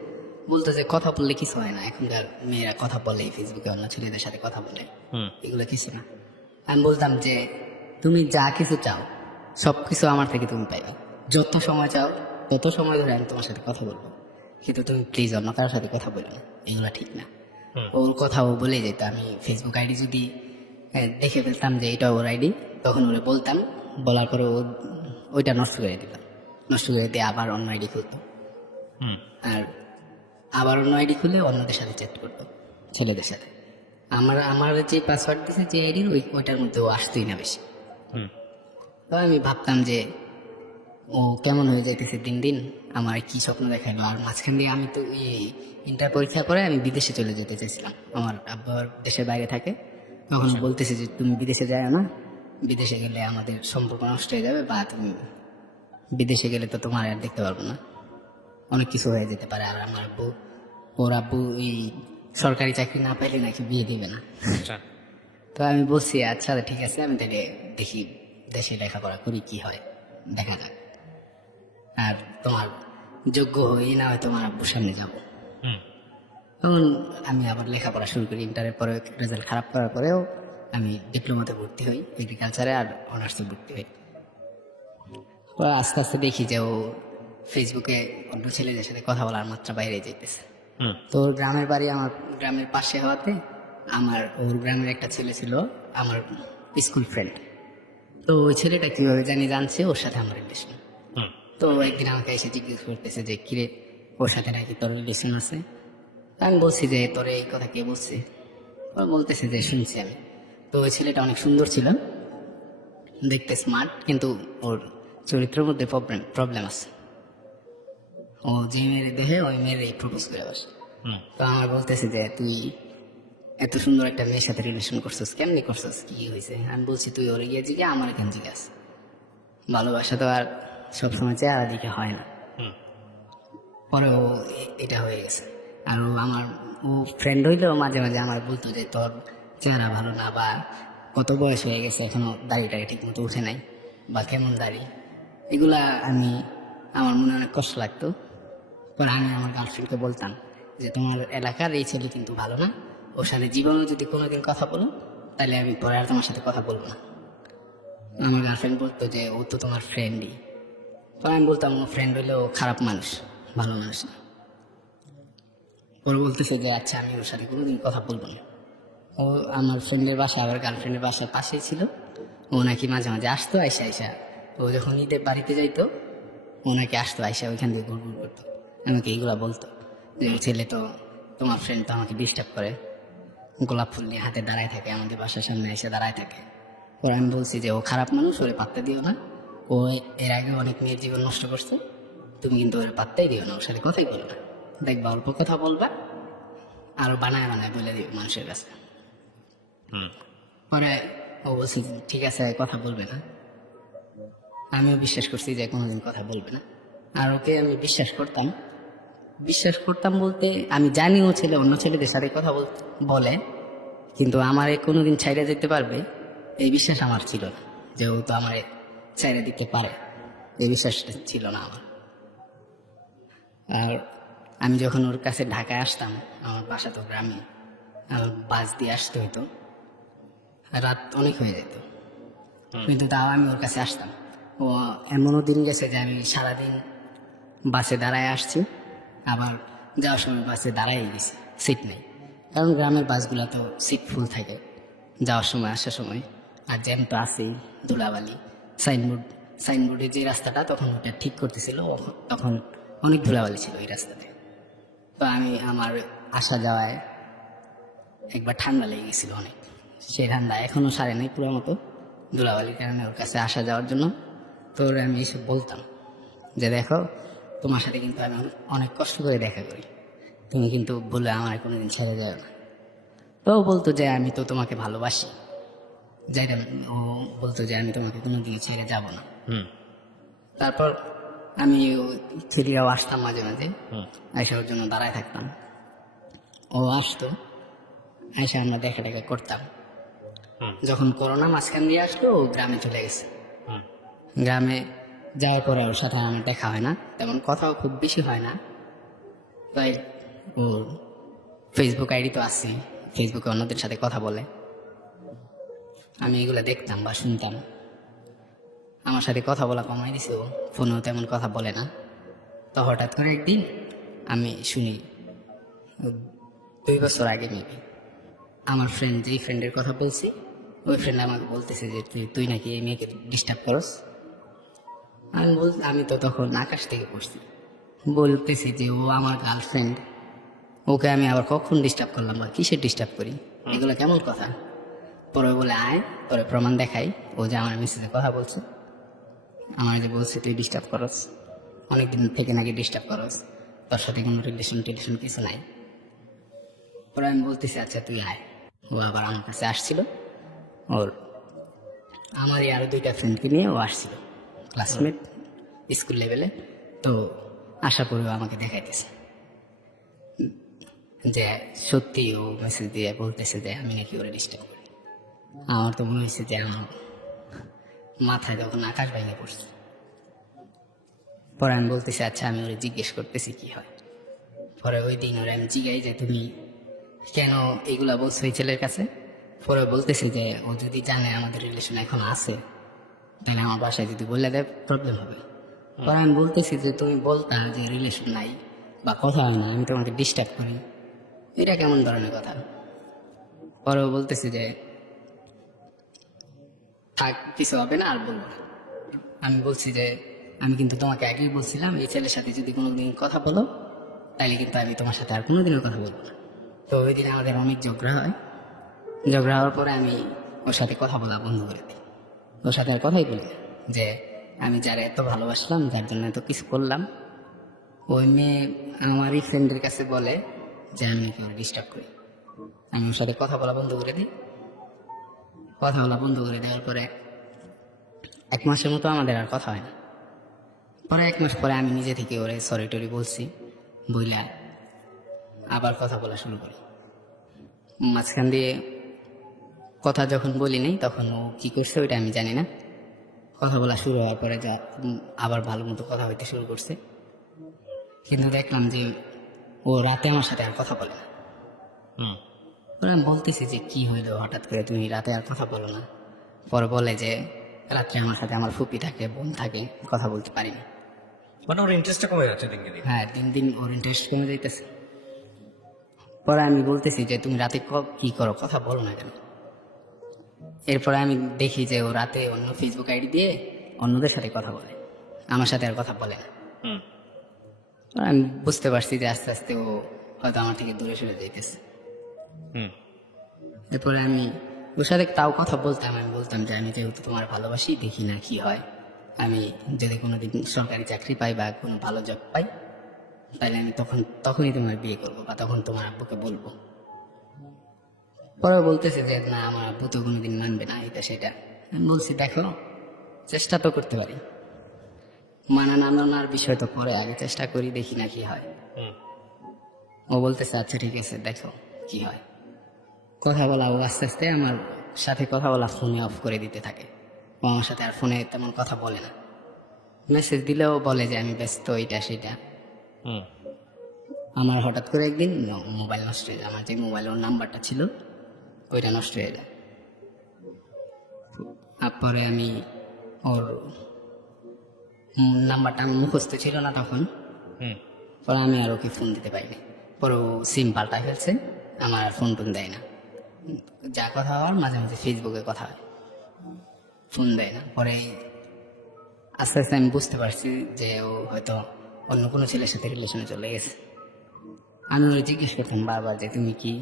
বলতো যে কথা বললে কিছু হয় না, এখনকার মেয়েরা কথা বলে, ফেসবুকে অন্য ছেলেদের সাথে কথা বলে, এগুলো কিছু না। আমি বলতাম যে তুমি যা কিছু চাও সব কিছু আমার থেকে তুমি পাইবা, যত সময় চাও তত সময় ধরে আমি তোমার সাথে কথা বলবো, কিন্তু তুমি প্লিজ অন্য কারোর সাথে কথা বলো না, এগুলো ঠিক না। ওর কথা ও বলে যেত। আমি ফেসবুক আইডি যদি দেখে ফেলতাম যে এটা ওর আইডি, তখন ওরে বলতাম, বলার পরে ও ওইটা নষ্ট করে দিতাম, নষ্ট করে দিয়ে আবার অন্য আইডি খুলতো, আর আবার অন্য আইডি খুলে অন্যদের সাথে চ্যাট করতো, ছেলেদের সাথে। আমার যে পাসওয়ার্ড দিয়েছে যে আইডির, ওইটার মধ্যে ও আসতোই না বেশি। তো আমি ভাবতাম যে ও কেমন হয়ে যাইতেছে দিন দিন, আমার কি স্বপ্ন দেখালো। আর মাঝখান দিয়ে আমি তো এই ইন্টার পরীক্ষা করে আমি বিদেশে চলে যেতে চাইছিলাম, আমার আব্বার দেশের বাইরে থাকে। তখন বলতেছে যে তুমি বিদেশে যাও না, বিদেশে গেলে আমাদের সম্পর্ক নষ্ট হয়ে যাবে, বা তুমি বিদেশে গেলে তো তোমার আর দেখতে পারবো না, অনেক কিছু হয়ে যেতে পারে। আর আমার আব্বু, ওর আব্বু এই সরকারি চাকরি না পাইলে নাকি বিয়ে দিবে না। তো আমি বলছি আচ্ছা ঠিক আছে, আমি তাহলে দেখি দেশে লেখাপড়া করি, কি হয় দেখা যাক, আর তোমার যোগ্য হই না হয় তোমার আব্বুর সামনে যাবো। তখন আমি আবার লেখাপড়া শুরু করি। ইন্টারের পরে রেজাল্ট খারাপ করার পরেও আমি ডিপ্লোমাতে ভর্তি হই, এগ্রিকালচারে, আর অনার্সে ভর্তি হই। তো আস্তে আস্তে দেখি যে ও ফেসবুকে অন্য ছেলেদের সাথে কথা বলার মাত্রা বাইরে যেতেছে। তো ওর গ্রামের বাড়ি আমার গ্রামের পাশে হওয়াতে ওর গ্রামের একটা ছেলে ছিল আমার স্কুল ফ্রেন্ড। তো ওই ছেলেটা কিভাবে জানছে ওর সাথে আমার রিলেশন। তো একদিন আমাকে এসে জিজ্ঞেস করতেছে যে কিরে, ওর সাথে নাকি তোর রিলেশন আছে। আমি বলছি যে তোর এই কথা কে বলছে। ও বলতেছে যে শুনছি আমি। তো ওই ছেলেটা অনেক সুন্দর ছিল, দেখতে স্মার্ট, কিন্তু ওর চরিত্রের মধ্যে প্রবলেম আছে। ও যে মেয়ের দেহে ওই মেয়ের প্রপোজ করে বসে। তো আমার বলতেছে যে তুই এত সুন্দর একটা মেয়ের সাথে রিলেশন করছিস, কেমনি করছিস, কি হয়েছে। আমি বলছি তুই ওরে গিয়ে জিজ্ঞে, আমার এখান জিজ্ঞাস। ভালোবাসা তো আর সবসময় চেহারা দিকে হয় না। পরে ও এটা হয়ে গেছে। আর ও ফ্রেন্ড হইলেও মাঝে মাঝে আমার বলতো যে তোর চেহারা ভালো না, বা কত বয়স হয়ে গেছে এখনো দাড়িটাকে ঠিক মতো উঠে নাই, বা কেমন দাড়ি, এগুলা আমার মনে অনেক কষ্ট লাগতো। পরে আমি আমার গার্লফ্রেন্ডকে বলতাম যে তোমার এলাকার এই ছেলে কিন্তু ভালো না, ওর সাথে জীবনেও যদি কোনোদিন কথা বলো তাহলে আমি পরে আর তোমার সাথে কথা বলবো না। আমার গার্লফ্রেন্ড বলতো যে ও তো তোমার ফ্রেন্ডই। তো আমি বলতাম ও ফ্রেন্ড হইলেও খারাপ মানুষ, ভালো মানুষ না। ওর বলতেছে যে আচ্ছা আমি ওর সাথে কোনোদিন কথা বলবো না। ও আমার ফ্রেন্ডের বাসা আবার গার্লফ্রেন্ডের বাসার পাশেই ছিল। ও নাকি মাঝে মাঝে আসতো, আইসা ও যখন ঈদের বাড়িতে যাইতো ও নাকি আসতো, আইসা ওইখান থেকে ঘুরঘুর করতো, আমাকে এইগুলা বলতো। যে ওই ছেলে তো তোমার ফ্রেন্ড তো আমাকে ডিস্টার্ব করে, গোলাপ ফুল নিয়ে হাতে দাঁড়ায় থাকে, আমাদের বাসার সামনে এসে দাঁড়ায় থাকে। পরে আমি বলছি যে ও খারাপ মানুষ, ওরে পাত্তা দিও না, ও এর আগে অনেক মেয়ের জীবন নষ্ট করছে, তুমি কিন্তু ওরে পাত্তাই দিও না, ওর সাথে কথাই বলো না, দেখবা অল্প কথা বলবা আরো বানায় বানায় বলে দিও মানুষের কাছে। পরে ও বলছি ঠিক আছে কথা বলবে না, আমিও বিশ্বাস করছি যে কোনোদিন কথা বলবে না। আর ওকে আমি বিশ্বাস করতাম বলতে আমি জানি ও ছেলে অন্য ছেলেদের সাথে কথা বলে, কিন্তু আমার কোনোদিন ছাইড়া যেতে পারবে এই বিশ্বাস আমার ছিল না, যে ও তো আমার ছাইড়া দিতে পারে, এই বিশ্বাসটা ছিল না আমার। আর আমি যখন ওর কাছে ঢাকায় আসতাম, আমার বাসা তো গ্রামে, আমার বাস দিয়ে আসতে হতো, রাত অনেক হয়ে যেত, কিন্তু তাও আমি ওর কাছে আসতাম। ও এমনও দিন গেছে যে আমি সারাদিন বাসে দাঁড়ায় আসছি, আবার যাওয়ার সময় বাসে দাঁড়াই গেছি, সিট নেই, কারণ গ্রামের বাসগুলো তো সিট ফুল থাকে যাওয়ার সময় আসার সময়, আর জ্যাম তো আছেই, ধুলাবালি, সাইনবোর্ডে যে রাস্তাটা তখন ওটা ঠিক করতেছিল, তখন অনেক ধুলাবালি ছিল এই রাস্তাতে। তো আমি আমার আসা যাওয়ায় একবার ঠান্ডা লেগে গেছিল অনেক, সেই ঠান্ডা এখনো সারে নাই পুরো মতো ধুলাবালির কারণে ওর কাছে আসা যাওয়ার জন্য। তো ওর আমি এসে বলতাম যে দেখো তোমার সাথে কিন্তু আমি অনেক কষ্ট করে দেখা করি, তুমি কিন্তু বলে আমার কোনোদিন ছেড়ে যাও না। তো ও বলতো যে আমি তো তোমাকে ভালোবাসি, যাইতাম, ও বলতো যে আমি তোমাকে কোনোদিন ছেড়ে যাব না। তারপর আমি ছেলেরাও আসতাম মাঝে মাঝে, এসে ওর জন্য দাঁড়ায় থাকতাম, ও আসতো, এসে আমরা দেখা টেখা করতাম। যখন করোনা মাঝখান দিয়ে আসলো ও গ্রামে চলে গেছে, গ্রামে যাওয়ার পরে ওর সাথে আমার দেখা হয় না, তেমন কথাও খুব বেশি হয় না। তাই ওর ফেসবুক আইডি তো আছে, ফেসবুকে অন্যদের সাথে কথা বলে, আমি এগুলো দেখতাম বা শুনতাম। আমার সাথে কথা বলা কমাই দিছে, ও ফোনেও তেমন কথা বলে না। তো হঠাৎ করে একদিন আমি শুনি 2 বছর আগে মেবি আমার ফ্রেন্ড, যেই ফ্রেন্ডের কথা বলছি ওই ফ্রেন্ড আমাকে বলতেছে যে তুই নাকি এই মেয়েকে ডিস্টার্ব করস। আমি তো তখন আকাশ থেকে পড়ছি, বলতেছি যে ও আমার গার্লফ্রেন্ড, ওকে আমি আবার কখন ডিস্টার্ব করলাম বা কিসের ডিস্টার্ব করি, এগুলো কেমন কথা। পরে বলে আয়, পরে প্রমাণ দেখাই, ও যে আমার মেসেজে কথা বলছে, আমার যে বলছে তুই ডিস্টার্ব করস, অনেকদিন থেকে নাকি ডিস্টার্ব করস, তোর সাথে কোনো রিলেশন কিছু নাই। পরে আমি বলতেছি আচ্ছা তুই আয়। ও আবার আমার কাছে আসছিল, ওর আমারই আরো 2টা ফ্রেন্ডকে নিয়ে ও আসছিল, ক্লাসমেট স্কুল লেভেলে। তো আশা করেও আমাকে দেখাইতেছে যে সত্যি ও মেসেজ দিয়ে বলতেছে যে আমি নাকি ওরে ডিস্টার্ব করি। আমার তো মনে হয়েছে যে আমার মাথায় তখন আকাশ ভেঙে পড়ছে। পরে আমি বলতেছি আচ্ছা আমি ওরে জিজ্ঞেস করতেছি কি হয়। পরে ওই দিন ওরে আমি জিজ্ঞাই যে তুমি কেন এগুলা বলছো এই ছেলের কাছে। পরে বলতেছে যে ও যদি জানে আমাদের রিলেশন এখন আছে তাহলে আমার বাসায় যদি বলে দেয় প্রবলেম হবে। পরে আমি বলতেছি যে তুমি বলতা যে রিলেশন নাই বা কথা হয় না, আমি তোমাকে ডিস্টার্ব করি, এটা কেমন ধরনের কথা। পরেও বলতেছি যে থাক কিছু হবে না আর বলবো না। আমি বলছি যে আমি কিন্তু তোমাকে আগেই বলছিলাম এই ছেলের সাথে যদি কোনোদিন কথা বলো তাহলে কিন্তু আমি তোমার সাথে আর কোনোদিনও কথা বলবো না। তো ওই দিন আমাদের অনেক ঝগড়া হয়, ঝগড়া হওয়ার পরে আমি ওর সাথে কথা বলা বন্ধ করে দিই, ওর সাথে আর কথাই বলি না। যে আমি যারা এত ভালোবাসলাম, যার জন্য এত কিছু করলাম, ওই মেয়ে আমারই ফ্রেন্ডের কাছে বলে যে আমি নাকি ওর ডিস্টার্ব করি। আমি ওর সাথে কথা বলা বন্ধ করে দিই। কথা বলা বন্ধ করে দেওয়ার পরে 1 মাসের মতো আমাদের আর কথা হয় না। পরে 1 মাস পরে আমি নিজে থেকে ওরে সরি টরি বলছি, বইলা আবার কথা বলা শুরু করি। মাঝখান দিয়ে কথা যখন বলি নাই তখন ও কি করছে ওইটা আমি জানি না। কথা বলা শুরু হওয়ার পরে যা আবার ভালো মতো কথা হইতে শুরু করছে, কিন্তু দেখলাম যে ও রাতে আমার সাথে আর কথা বলে না। পরে আমি বলতেছি যে কি হইলো হঠাৎ করে তুমি রাতে আর কথা বলো না। পরে বলে যে রাত্রে আমার সাথে আমার ফুপি থাকে, বোন থাকে, কথা বলতে পারি না। মানে ওর ইন্টারেস্টটা কমে যাচ্ছে দিনকে দিন। হ্যাঁ, দিন দিন ওর ইন্টারেস্ট কমে যাইতেছে। পরে আমি বলতেছি যে তুমি রাতে কি করো, কথা বলো না কেন। এরপরে আমি দেখি যে ও রাতে অন্য ফেসবুক আইডি দিয়ে অন্যদের সাথে কথা বলে, আমার সাথে আর কথা বলে না। আমি বুঝতে পারছি যে আস্তে আস্তে ও হয়তো আমার থেকে দূরে সরে যাইতেছে। হুম এরপরে আমি ওর সাথে তাও কথা বলতাম, আমি বলতাম যে আমি যেহেতু তোমার ভালোবাসি, দেখি না কি হয়, আমি যদি কোনোদিন সরকারি চাকরি পাই বা কোনো ভালো জব পাই তাহলে আমি তখনই তোমার বিয়ে করবো বা তখন তোমার আব্বুকে বলবো। পরে বলতেছে যে না, আমার আব্বু তো কোনোদিন মানবে না এটা সেটা। আমি বলছি দেখো, চেষ্টা তো করতে পারি, মানা না মানার বিষয় তো পরে, আগে চেষ্টা করি, দেখি না কি হয়। হুম ও বলতেছে আচ্ছা ঠিক আছে দেখো কি হয়। কথা বলা, ও আস্তে আস্তে আমার সাথে কথা বলা ফোনে অফ করে দিতে থাকে। ও আমার সাথে আর ফোনে তেমন কথা বলে না, মেসেজ দিলেও বলে যে আমি ব্যস্ত, এটা সেটা। হুম আমার হঠাৎ করে একদিন মোবাইল নষ্ট হয়ে যায়, আমার যে মোবাইল ওর নাম্বারটা ছিল ওইটা নষ্ট হয়ে যায়। তারপরে আমি ওর নাম্বারটা আমার মুখস্থ ছিল না তখন, হুম পরে আমি আর ওকে ফোন দিতে পারিনি। পরে ও সিম পাল্টায় ফেলছে, আমার আর ফোন টোন দেয় না। যা কথা হওয়ার মাঝে মাঝে ফেসবুকে কথা হয়, ফোন দেয় না। পরে আস্তে আস্তে আমি বুঝতে পারছি যে ও হয়তো অন্য কোনো ছেলের সাথে রিলেশনে চলে গেছে। আমি ওর জিজ্ঞেস করতাম বারবার যে তুমি কি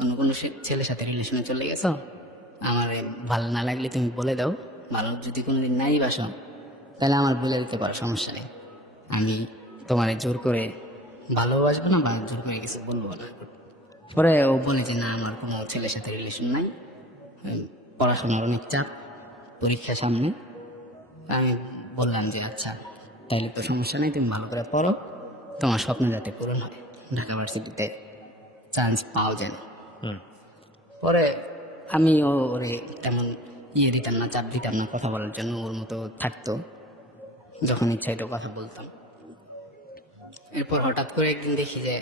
অন্য কোনো ছেলের সাথে রিলেশনে চলে গেছো, আমার ভালো না লাগলে তুমি বলে দাও, ভালো যদি কোনোদিন নাই বাসো তাহলে আমার বলে দিতে পারো, সমস্যা নেই, আমি তোমার জোর করে ভালোবাসবো না বা জোর করে কিছু বলবো না। পরে ও বলে যে না, আমার কোনো ছেলের সাথে রিলেশন নাই, পড়াশোনার অনেক চাপ, পরীক্ষা সামনে। আমি বললাম যে আচ্ছা তাইলে তো সমস্যা নেই, তুমি ভালো করে পড়ো, তোমার স্বপ্ন যাতে পূরণ হয়, ঢাকা ভার্সিটিতে চান্স পাও যেন। হুম পরে আমি ওরে তেমন দিতাম না, চাপ দিতাম না কথা বলার জন্য, ওর মতো থাকতো, যখন ইচ্ছা এটা কথা বলতাম। এরপর হঠাৎ করে একদিন দেখি যে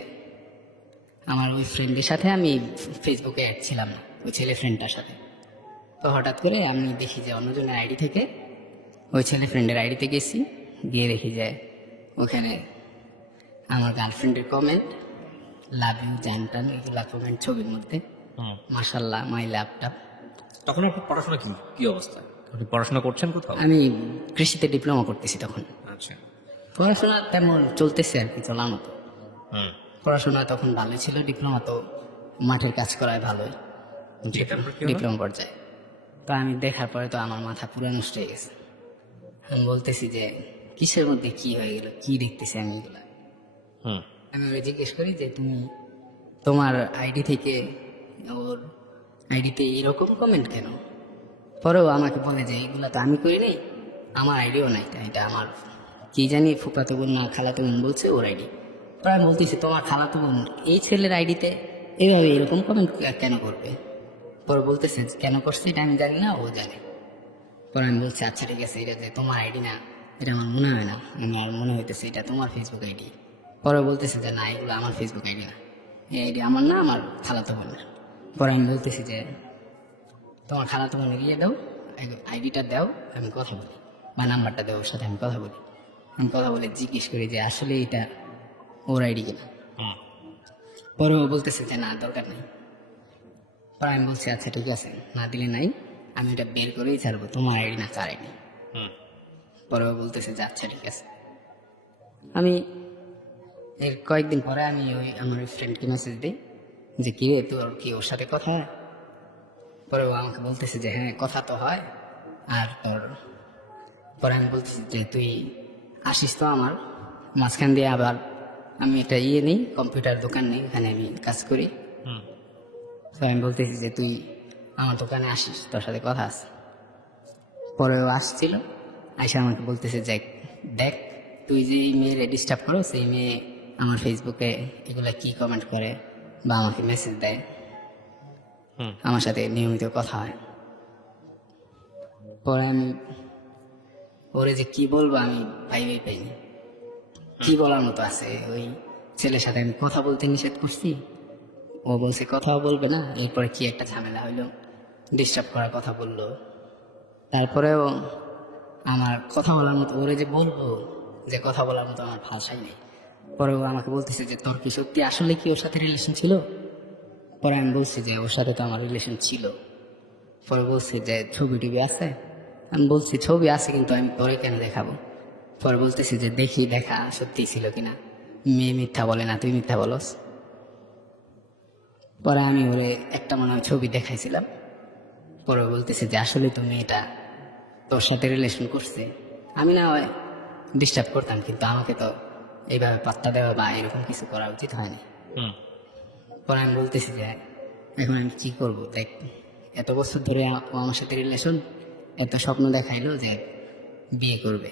আমার ওই ফ্রেন্ডের সাথে আমি ফেসবুকে অ্যাড ছিলাম না, ওই ছেলে ফ্রেন্ডটার সাথে। তো হঠাৎ করে আমি দেখি যে অন্যজনের আইডি থেকে ওই ছেলে ফ্রেন্ডের আইডিতে গেছি, গিয়ে দেখি যে ওখানে আমার গার্লফ্রেন্ডের কমেন্ট, লাভ ইউ জানটান, এগুলা কমেন্ট ছবির মধ্যে, হুম মাশাল্লাহ মাই ল্যাপটপ। তখন আপনার পড়াশোনা কি অবস্থা? আপনি পড়াশোনা করছেন কোথাও? আমি কৃষিতে ডিপ্লোমা করতেছি তখন। আচ্ছা। পড়াশোনা তেমন চলতেছে আর কি, চলার মতো। হুম পড়াশোনা তখন ভালোই ছিল, ডিপ্লোমা তো মাঠের কাজ করায় ভালোই, তারপর কি হলো? ডিপ্লোমা পর্যায়ে। তো আমি দেখার পরে তো আমার মাথা পুরো নষ্ট হয়ে গেছে। আমি বলতেছি যে কিসের মধ্যে কি হয়ে গেল, কি দেখতেছি আমি এগুলা। হুম আমি ওকে জিজ্ঞেস করি যে তুমি তোমার আইডি থেকে ওর আইডিতে এরকম কমেন্ট কেন? পরেও আমাকে বলে যে এগুলা তো আমি করি নাই, আমার আইডিও নাই, এটা আমার কি জানি ফুফাতো বোন না খালাতো বোন বলছে ওর আইডি। প্রায় বলতেছি তোমার খালাতো বোন এই ছেলের আইডিতে এইভাবে এরকম কমেন্ট কেন করবে? পরে বলতেছে কেন করছে এটা আমি জানি না, ও জানে। পরে আমি বলছি আচ্ছা ঠিক আছে, এটা যে তোমার আইডি না, এটা আমার মনে হয় না, আমার মনে হইতেছে এটা তোমার ফেসবুক আইডি। পরে বলতেছে যে না, এগুলো আমার ফেসবুক আইডি না, এই আইডি আমার না, আমার খালাতো বোনের। পরে আমি বলতেছি যে তোমার খালাতো বোনের ইয়ে দাও, আইডিটা দাও, আমি কথা বলি, বা নাম্বারটা দাও, ওর সাথে আমি কথা বলি। আমি কথা বলে জিজ্ঞেস করি যে আসলে এটা ওর আইডি কিনা। হুম পরে ও বলতেছে যে না দরকার নেই। পরে আমি বলছি আচ্ছা ঠিক আছে, না দিলে নাই, আমি এটা বের করেই ছাড়বো, তোমার আইডি না কার আইডি। হুম পরে ও বলতেছে যে আচ্ছা ঠিক আছে। আমি এর কয়েকদিন পরে আমি ওই আমার ওই ফ্রেন্ডকে মেসেজ দিই যে কি রে তোর কি ওর সাথে কথা হয়? পরে ও আমাকে বলতেছে যে হ্যাঁ কথা তো হয়। আর তোর পরে আমি বলতেছি যে তুই আসিস তো আমার মাঝখান দিয়ে, আবার আমি একটা নেই, কম্পিউটার দোকান নেই, ওখানে আমি কাজ করি। হুম তো আমি বলতেছি যে তুই আমার দোকানে আসিস, তোর সাথে কথা আছে। পরে ও আসছিল, আইসা আমাকে বলতেছে যে দেখ তুই যে এই মেয়ের ডিস্টার্ব করো, সেই মেয়ে আমার ফেসবুকে এগুলা কি কমেন্ট করে বা আমাকে মেসেজ দেয়, হুম আমার সাথে নিয়মিত কথা হয়। পরে আমি ওরে যে কি বলবো আমি ভাইবেই পাইনি, কি বলার মতো আছে? ওই ছেলের সাথে আমি কথা বলতে নিষেধ করছি, ও বলছে কথাও বলবে না, এরপরে কি একটা ঝামেলা হইলো, ডিস্টার্ব করার কথা বললো। তারপরেও আমার কথা বলার মতো, ওরে যে বলবো যে কথা বলার মতো আমার ভাষাই নেই। পরে ও আমাকে বলতেছে যে তোর কি সত্যি আসলে কি ওর সাথে রিলেশন ছিল? পরে আমি বলছি যে ওর সাথে তো আমার রিলেশন ছিল। পরে বলছি যে ছবি টবি আছে? আমি বলছি ছবি আছে, কিন্তু আমি তোরে কেন দেখাবো? পরে বলতেছি যে দেখা সত্যি ছিল কিনা। মেয়ে মিথ্যা বলে না, তুই মিথ্যা বলস। পরে আমি ওরে একটা মনে হয় ছবি দেখাইছিলাম, পরে বলতেছে যে আসলে তো মেয়েটা তোর সাথে রিলেশন করছে। আমি না হয় ডিস্টার্ব করতাম, কিন্তু আমাকে তো এইভাবে পাত্তা দেওয়া বা এরকম কিছু করা উচিত হয়নি। পরে আমি বলতেছি যে এখন আমি কি করব, দেখ এত বছর ধরে ও আমার সাথে রিলেশন, একটা স্বপ্ন দেখাইলো যে বিয়ে করবে,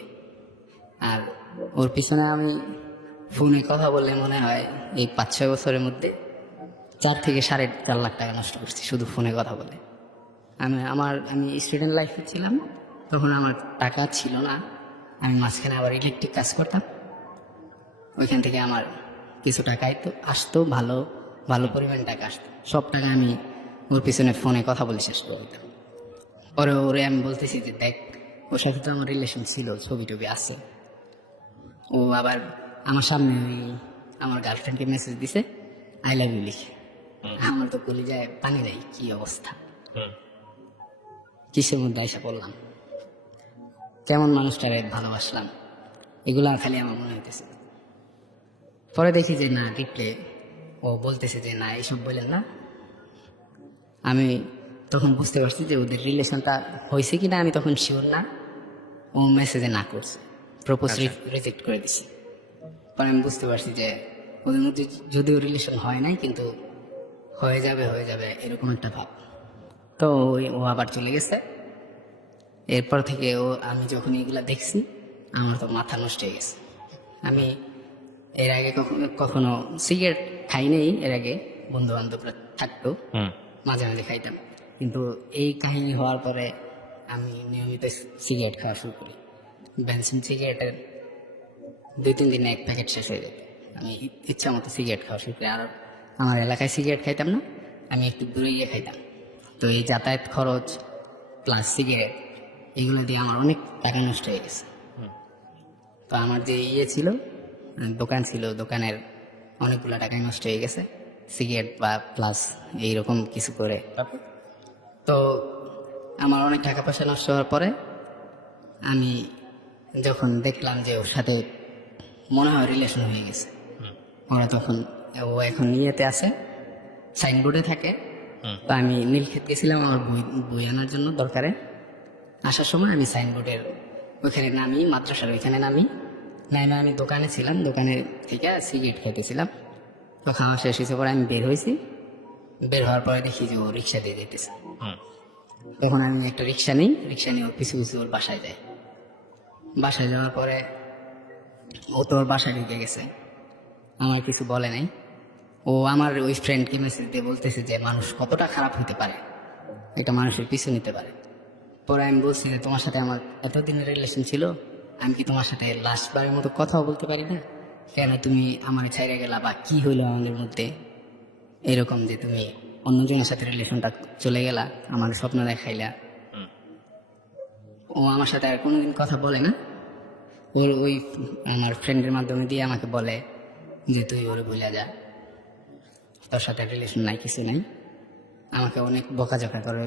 আর ওর পিছনে আমি ফোনে কথা বললে মনে হয় এই 5-6 বছরের মধ্যে 4 থেকে 4.5 লাখ টাকা নষ্ট করছি শুধু ফোনে কথা বলে। আমি স্টুডেন্ট লাইফে ছিলাম, তখন আমার টাকা ছিল না। আমি মাঝখানে আবার ইলেকট্রিক কাজ করতাম, ওইখান থেকে আমার কিছু টাকাই তো আসতো, ভালো ভালো পরিমাণ টাকা আসতো। সব টাকা আমি ওর পিছনে ফোনে কথা বলে শেষ করে দিতাম। পরে ওরে আমি বলতেছি যে দেখ ওর সাথে তো আমার রিলেশন ছিল, ছবি টবি আছে। ও আবার আমার সামনে ওই আমার গার্লফ্রেন্ডকে মেসেজ দিছে আই লাভ ইউ লিখে। আমার তো কলিজায় পানি নেই, কি অবস্থা, কিসের মধ্যে আইসা পড়লাম, কেমন মানুষটারে ভালোবাসলাম, এগুলা খালি আমার মনে হইতেছে। পরে দেখি যে না, রিপ্লে ও বলতেছে যে না এইসব বলেন না। আমি তখন বুঝতে পারছি যে ওদের রিলেশনটা হয়েছে কিনা আমি তখন শিওর না। ও মেসেজে না করছে, প্রপোজ রিজেক্ট করে দিছি। পরে আমি বুঝতে পারছি যে ওদের মধ্যে যদিও রিলেশন হয় নাই, কিন্তু হয়ে যাবে এরকম একটা ভাব। তো ও আবার চলে গেছে। এরপর থেকে আমি যখন এগুলা দেখছি আমার তো মাথা নষ্ট হয়ে গেছে। আমি এর আগে কখনো সিগারেট খাই নাই, এর আগে বন্ধু বান্ধবরা থাকতো মাঝে মাঝে খাইতাম, কিন্তু এই কাহিনী হওয়ার পরে আমি নিয়মিত সিগারেট খাওয়া শুরু করি। বেনসিন সিগারেটের 2-3 দিনে 1 প্যাকেট শেষ হয়ে যেত। আমি ইচ্ছা মতো সিগারেট খাওয়া শুরু করি। আর আমার এলাকায় সিগারেট খাইতাম না, আমি একটু দূরে গিয়ে খাইতাম। তো এই যাতায়াত খরচ প্লাস সিগারেট, এগুলো দিয়ে আমার অনেক টাকা নষ্ট হয়ে গেছে। তো আমার যে ছিল দোকান ছিল, দোকানের অনেকগুলো টাকাই নষ্ট হয়ে গেছে সিগারেট বা প্লাস এইরকম কিছু করে। তো আমার অনেক টাকা পয়সা নষ্ট হওয়ার পরে আমি যখন দেখলাম যে ওর সাথে মনে হয় রিলেশন হয়ে গেছে, ওরা তখন ও এখন নিয়েতে আছে, সাইনবোর্ডে থাকে। তো আমি নীলক্ষেত গেছিলাম আমার বই আনার জন্য দরকারে। আসার সময় আমি সাইনবোর্ডের ওইখানে নামি, মাদ্রাসার ওইখানে নামি। আমি দোকানে ছিলাম, দোকানে থেকে সিগারেট খেতেছিলাম। তো খাওয়া শেষ হয়েছে পরে আমি বের হয়েছি। বের হওয়ার পরে দেখি যে ও রিক্সা দিয়ে যেতেছে। তখন আমি একটা রিক্সা নিই, রিক্সা নিয়ে ওর পিছু পিছু ওর বাসায় যাই। বাসায় যাওয়ার পরে ও তো ওর বাসায় ঢুকে গেছে, আমার কিছু বলে নাই। ও আমার ওই ফ্রেন্ডকে মেসেজ দিয়ে বলতেছে যে মানুষ কতটা খারাপ হতে পারে, এটা মানুষের পিছু নিতে পারে। পরে আমি বলছি যে তোমার সাথে আমার এতদিনের রিলেশন ছিল, আমি কি তোমার সাথে লাস্টবারের মতো কথাও বলতে পারি না? কেন তুমি আমার ছাইড়ে গেলা, বা কি হইলো আমাদের মধ্যে এরকম যে তুমি অন্যজনের সাথে রিলেশনটা চলে গেলা, আমার স্বপ্ন দেখাইলা। ও আমার সাথে আর কোনোদিন কথা বলে না। ওর ওই আমার ফ্রেন্ডের মাধ্যমে দিয়ে আমাকে বলে যে তুই ওরে ভুলে যা, তোর সাথে রিলেশন নাই, কিছু নাই। আমাকে অনেক বকাঝকা করে।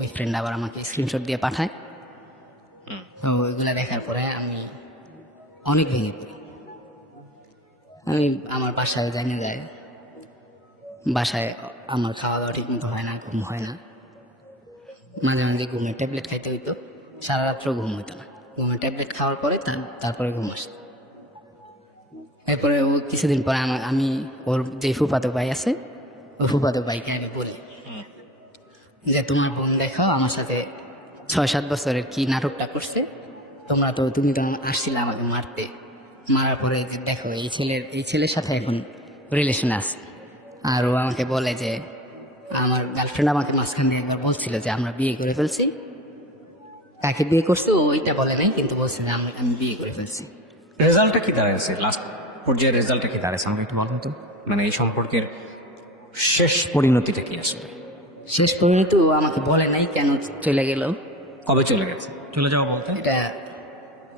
ওই ফ্রেন্ড আবার আমাকে স্ক্রিনশট দিয়ে পাঠায়। তো ওইগুলা দেখার পরে আমি অনেক ভেঙে পড়ি। আমি আমার বাসায় জানিয়ে যায়, বাসায় আমার খাওয়া দাওয়া ঠিক মতো হয় না, ঘুম হয় না। মাঝে মাঝে ঘুমের ট্যাবলেট খাইতে হইতো, সারা রাত্র ঘুম হইতো না। ঘুমের ট্যাবলেট খাওয়ার পরে তারপরে ঘুম আসতো। এরপরে ও কিছুদিন পরে আমি ওর যে ফুফাতো ভাই আছে, ওই ফুফাতো ভাইকে আমি বলি যে তোমার বোন দেখো আমার সাথে 6-7 বছরের কি নাটকটা করছে। তুমি তো আসছিলে আমাকে মারতে, মারার পরে যে দেখো এই ছেলের সাথে এখন রিলেশন আছে। আর ও আমাকে বলে যে আমার গার্লফ্রেন্ড আমাকে মাঝখান দিয়ে একবার বলছিল যে আমরা বিয়ে করে ফেলছি। কাকে বিয়ে করছে ওইটা বলে নাই, কিন্তু বলছে যে আমি বিয়ে করে ফেলছি। রেজাল্টটা কি দাঁড়াচ্ছে, লাস্ট পর্যায়ের রেজাল্টটা কি দাঁড়াচ্ছে আমাকে একটু বলুন তো। মানে এই সম্পর্কের শেষ পরিণতিটা কি আসলে? শেষ পর্যন্ত ও আমাকে বলে নাই কেন চলে গেল, কবে চলে গেছে? চলে যাওয়া বলতে এটা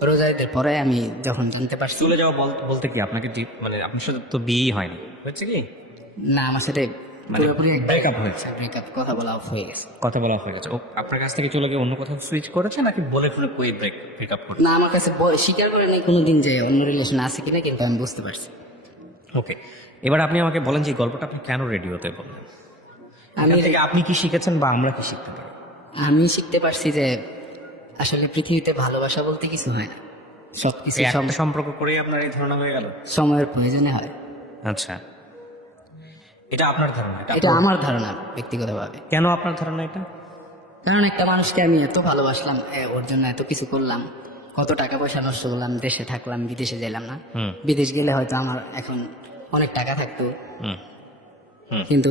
রোজা ঈদের পরে আমি যখন জানতে পারছি। চলে যাওয়া বলতে কি আপনাকে মানে আপনার সাথে তো বিয়েই হয়নি, হচ্ছে কি না, আমার সাথে মানে পুরোপুরি ব্রেকআপ হয়েছে, ব্রেকআপ, কথা বলা অফ হয়ে গেছে। কথা বলা হয়ে গেছে। ও আপনার কাছ থেকে চলে গিয়ে অন্য কোথাও সুইচ করেছে নাকি বলে ফোনে কই ব্রেকআপ করে? না, আমার কাছে স্বীকার করে নাই কোনোদিন যে অন্য রিলেশন আছে কিনা, কিন্তু আমি বুঝতে পারছি ওকে, এবার আপনি আমাকে বলেন যে এই গল্পটা আপনি কেন রেডিওতে বললেন? আমি এখান থেকে আপনি কি শিখেছেন বা আমরা কি শিখতে পারি? আমি শিখতে পারছি যে আসলে পৃথিবীতে ভালোবাসা বলতে কিছু হয় না, সবকিছু এই একটা সম্পর্ক করেই আপনার এই ধারণা হয়ে গেল? সময়ের প্রয়োজনে হয়। আচ্ছা, এটা আপনার ধারণা? এটা আমার ধারণা ব্যক্তিগতভাবে। কেন আপনার ধারণা এটা? কারণ একটা মানুষকে আমি এত ভালোবাসলাম, ওর জন্য এত কিছু করলাম, কত টাকা পয়সা নষ্ট করলাম, দেশে থাকলাম, বিদেশে গেলাম না। হুম। বিদেশ গেলে হয়তো আমার এখন অনেক টাকা থাকতো, হুম। কিন্তু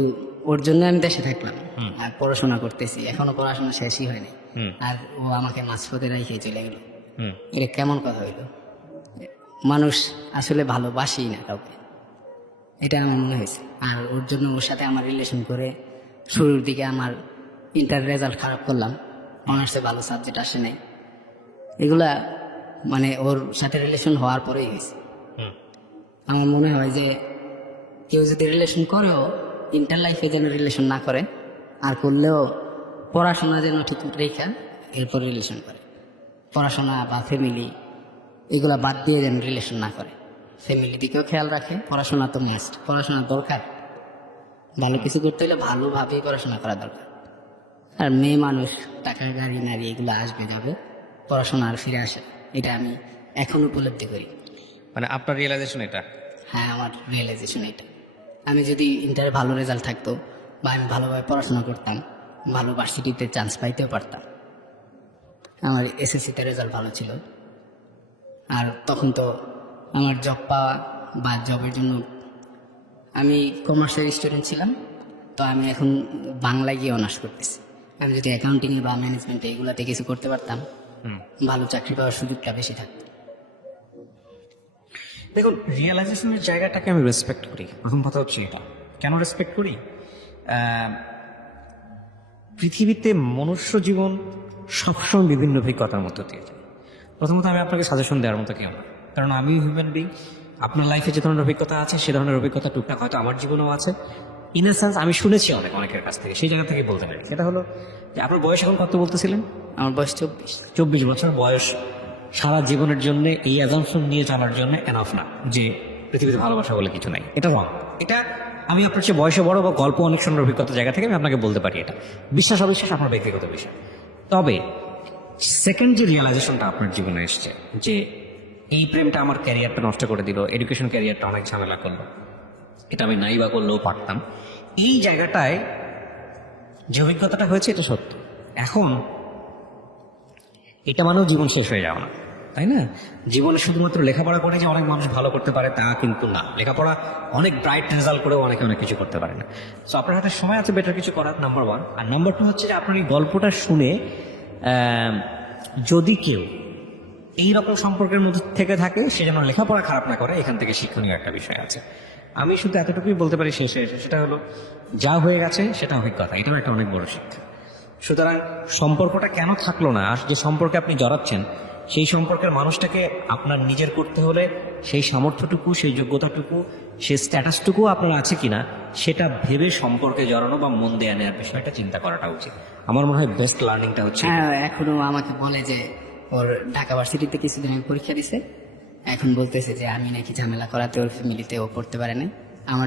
ওর জন্য আমি দেশে থাকলাম আর পড়াশোনা করতেছি, এখনো পড়াশোনা শেষই হয়নি, হুম। আর ও আমাকে মাঝপথে রেখে চলে গেল। হুম। এটা কেমন কথা হইলো? মানুষ আসলে ভালোবাসেই না কাউকে, এটা আমার মনে হয়েছে। আর ওর জন্য ওর সাথে আমার রিলেশন করে শুরুর দিকে আমার ইন্টার রেজাল্ট খারাপ করলাম, অনার্সে ভালো সাবজেক্ট আসে নাই, এগুলা মানে ওর সাথে রিলেশন হওয়ার পরেই হয়েছে। হুম। আমার মনে হয় যে কেউ যদি রিলেশন করেও ইন্টার লাইফে যেন রিলেশন না করে, আর করলেও পড়াশোনা যেন ঠিক রেখা এরপর রিলেশন করে। পড়াশোনা বা ফ্যামিলি এগুলা বাদ দিয়ে যেন রিলেশন না করে, ফ্যামিলি দিকেও খেয়াল রাখে। পড়াশোনা তো মাস্ট, পড়াশোনা দরকার, ভালো কিছু করতে হলে ভালোভাবেই পড়াশোনা করা দরকার। আর মেয়ে মানুষ টাকা গাড়ি নারী এগুলো আসবে যাবে, পড়াশোনা আর ফিরে আসে, এটা আমি এখন উপলব্ধি করি। মানে আপনার রিয়েলাইজেশন এটা? হ্যাঁ, আমার রিয়েলাইজেশন এটা। আমি যদি ইন্টারে ভালো রেজাল্ট থাকতো বা আমি ভালোভাবে পড়াশোনা করতাম, ভালো ভার্সিটিতে চান্স পাইতেও পারতাম। আমার এসএসসিতে রেজাল্ট ভালো ছিল, আর তখন তো আমার জব পাওয়া বা জবের জন্য, আমি কমার্সের স্টুডেন্ট ছিলাম, তো আমি এখন বাংলায় গিয়ে অনার্স করতেছি। আমি যদি অ্যাকাউন্টিংয়ে বা ম্যানেজমেন্টে এগুলাতে কিছু করতে পারতাম, ভালো চাকরি পাওয়ার সুযোগটা বেশি থাকতো। দেখুন, রিয়েলাইজেশনের জায়গাটাকে আমি রেসপেক্ট করি। প্রথম কথা হচ্ছে এটা। কেন রেসপেক্ট করি? পৃথিবীতে মনুষ্য জীবন সবসময় বিভিন্ন অভিজ্ঞতার মধ্য দিয়ে যায়। প্রথমত আমি আপনাকে সাজেশন দেওয়ার মতো কেউ না, কারণ আমি হিউম্যান বিং। আপনার লাইফে যে ধরনের অভিজ্ঞতা আছে সে ধরনের অভিজ্ঞতা টুকটাক হয়তো আমার জীবনেও আছে। ইন এ সেন্স আমি শুনেছি অনেকের কাছ থেকে, সেই জায়গা থেকে বলতে পারি। সেটা হলো যে আপনার বয়স এখন কত বলতেছিলেন? আমার বয়স 24। 24 বছর বয়স সারা জীবনের জন্য এই অ্যাজাম্পশন নিয়ে চলার জন্য এনাফ না যে পৃথিবীতে ভালোবাসা বলে কিছু নাই। এটা রং। এটা আমি আপনার চেয়ে বয়সে বড় বা গল্প অনেক শোনার অভিজ্ঞতার জায়গা থেকে আমি আপনাকে বলতে পারি। এটা বিশ্বাস অবিশ্বাস আপনার ব্যক্তিগত বিষয়। তবে সেকেন্ড যে রিয়েলাইজেশনটা আপনার জীবনে এসছে যে এই প্রেমটা আমার ক্যারিয়ারটা নষ্ট করে দিল, এডুকেশন ক্যারিয়ারটা অনেক ঝামেলা করলো, এটা আমি নাই বা করলেও পারতাম, এই জায়গাটায় যে অভিজ্ঞতাটা হয়েছে এটা সত্য। এখন এটা মানেও জীবন শেষ হয়ে যাওয়া না, তাই না? জীবনে শুধুমাত্র লেখাপড়া করে যে অনেক মানুষ ভালো করতে পারে তা কিন্তু না। লেখাপড়া অনেক ব্রাইট রেজাল্ট করেও অনেকে অনেক কিছু করতে পারে না। সো আপনার হাতে সময় আছে বেটার কিছু করার, নাম্বার 1। আর নাম্বার 2 হচ্ছে যে আপনার এই গল্পটা শুনে যদি কেউ এইরকম সম্পর্কের মধ্যে থেকে থাকে সে যেন লেখাপড়া খারাপ না করে, এখান থেকে শিক্ষণীয় একটা বিষয় আছে। আমি শুধু এতটুকুই বলতে পারি শেষে এসে, সেটা হলো যা হয়ে গেছে সেটা অভিজ্ঞতা, এটাও একটা অনেক বড় শিক্ষা। সুতরাং সম্পর্কটা কেন থাকলো না, আর যে সম্পর্কে আপনি জড়াচ্ছেন সেই সম্পর্কের মানুষটাকে আপনার নিজের করতে হলে সেই সামর্থ্যটুকু, সেই যোগ্যতাটুকু, সেই স্ট্যাটাসটুকু আপনার আছে কিনা সেটা ভেবে সম্পর্কে জড়ানো বা মন দেয়া নেওয়ার বিষয়টা চিন্তা করাটা উচিত। আমার মনে হয় বেস্ট লার্নিংটা হচ্ছে হ্যাঁ, এখনো আমাকে বলে যে ওর ঢাকা ভার্সিটিতে কিছুদিন আগে পরীক্ষা দিছে, এখন বলতেছে যে আমি নাকি ঝামেলা করাতে ওর ফ্যামিলিতে ও পড়তে পারে না। আমার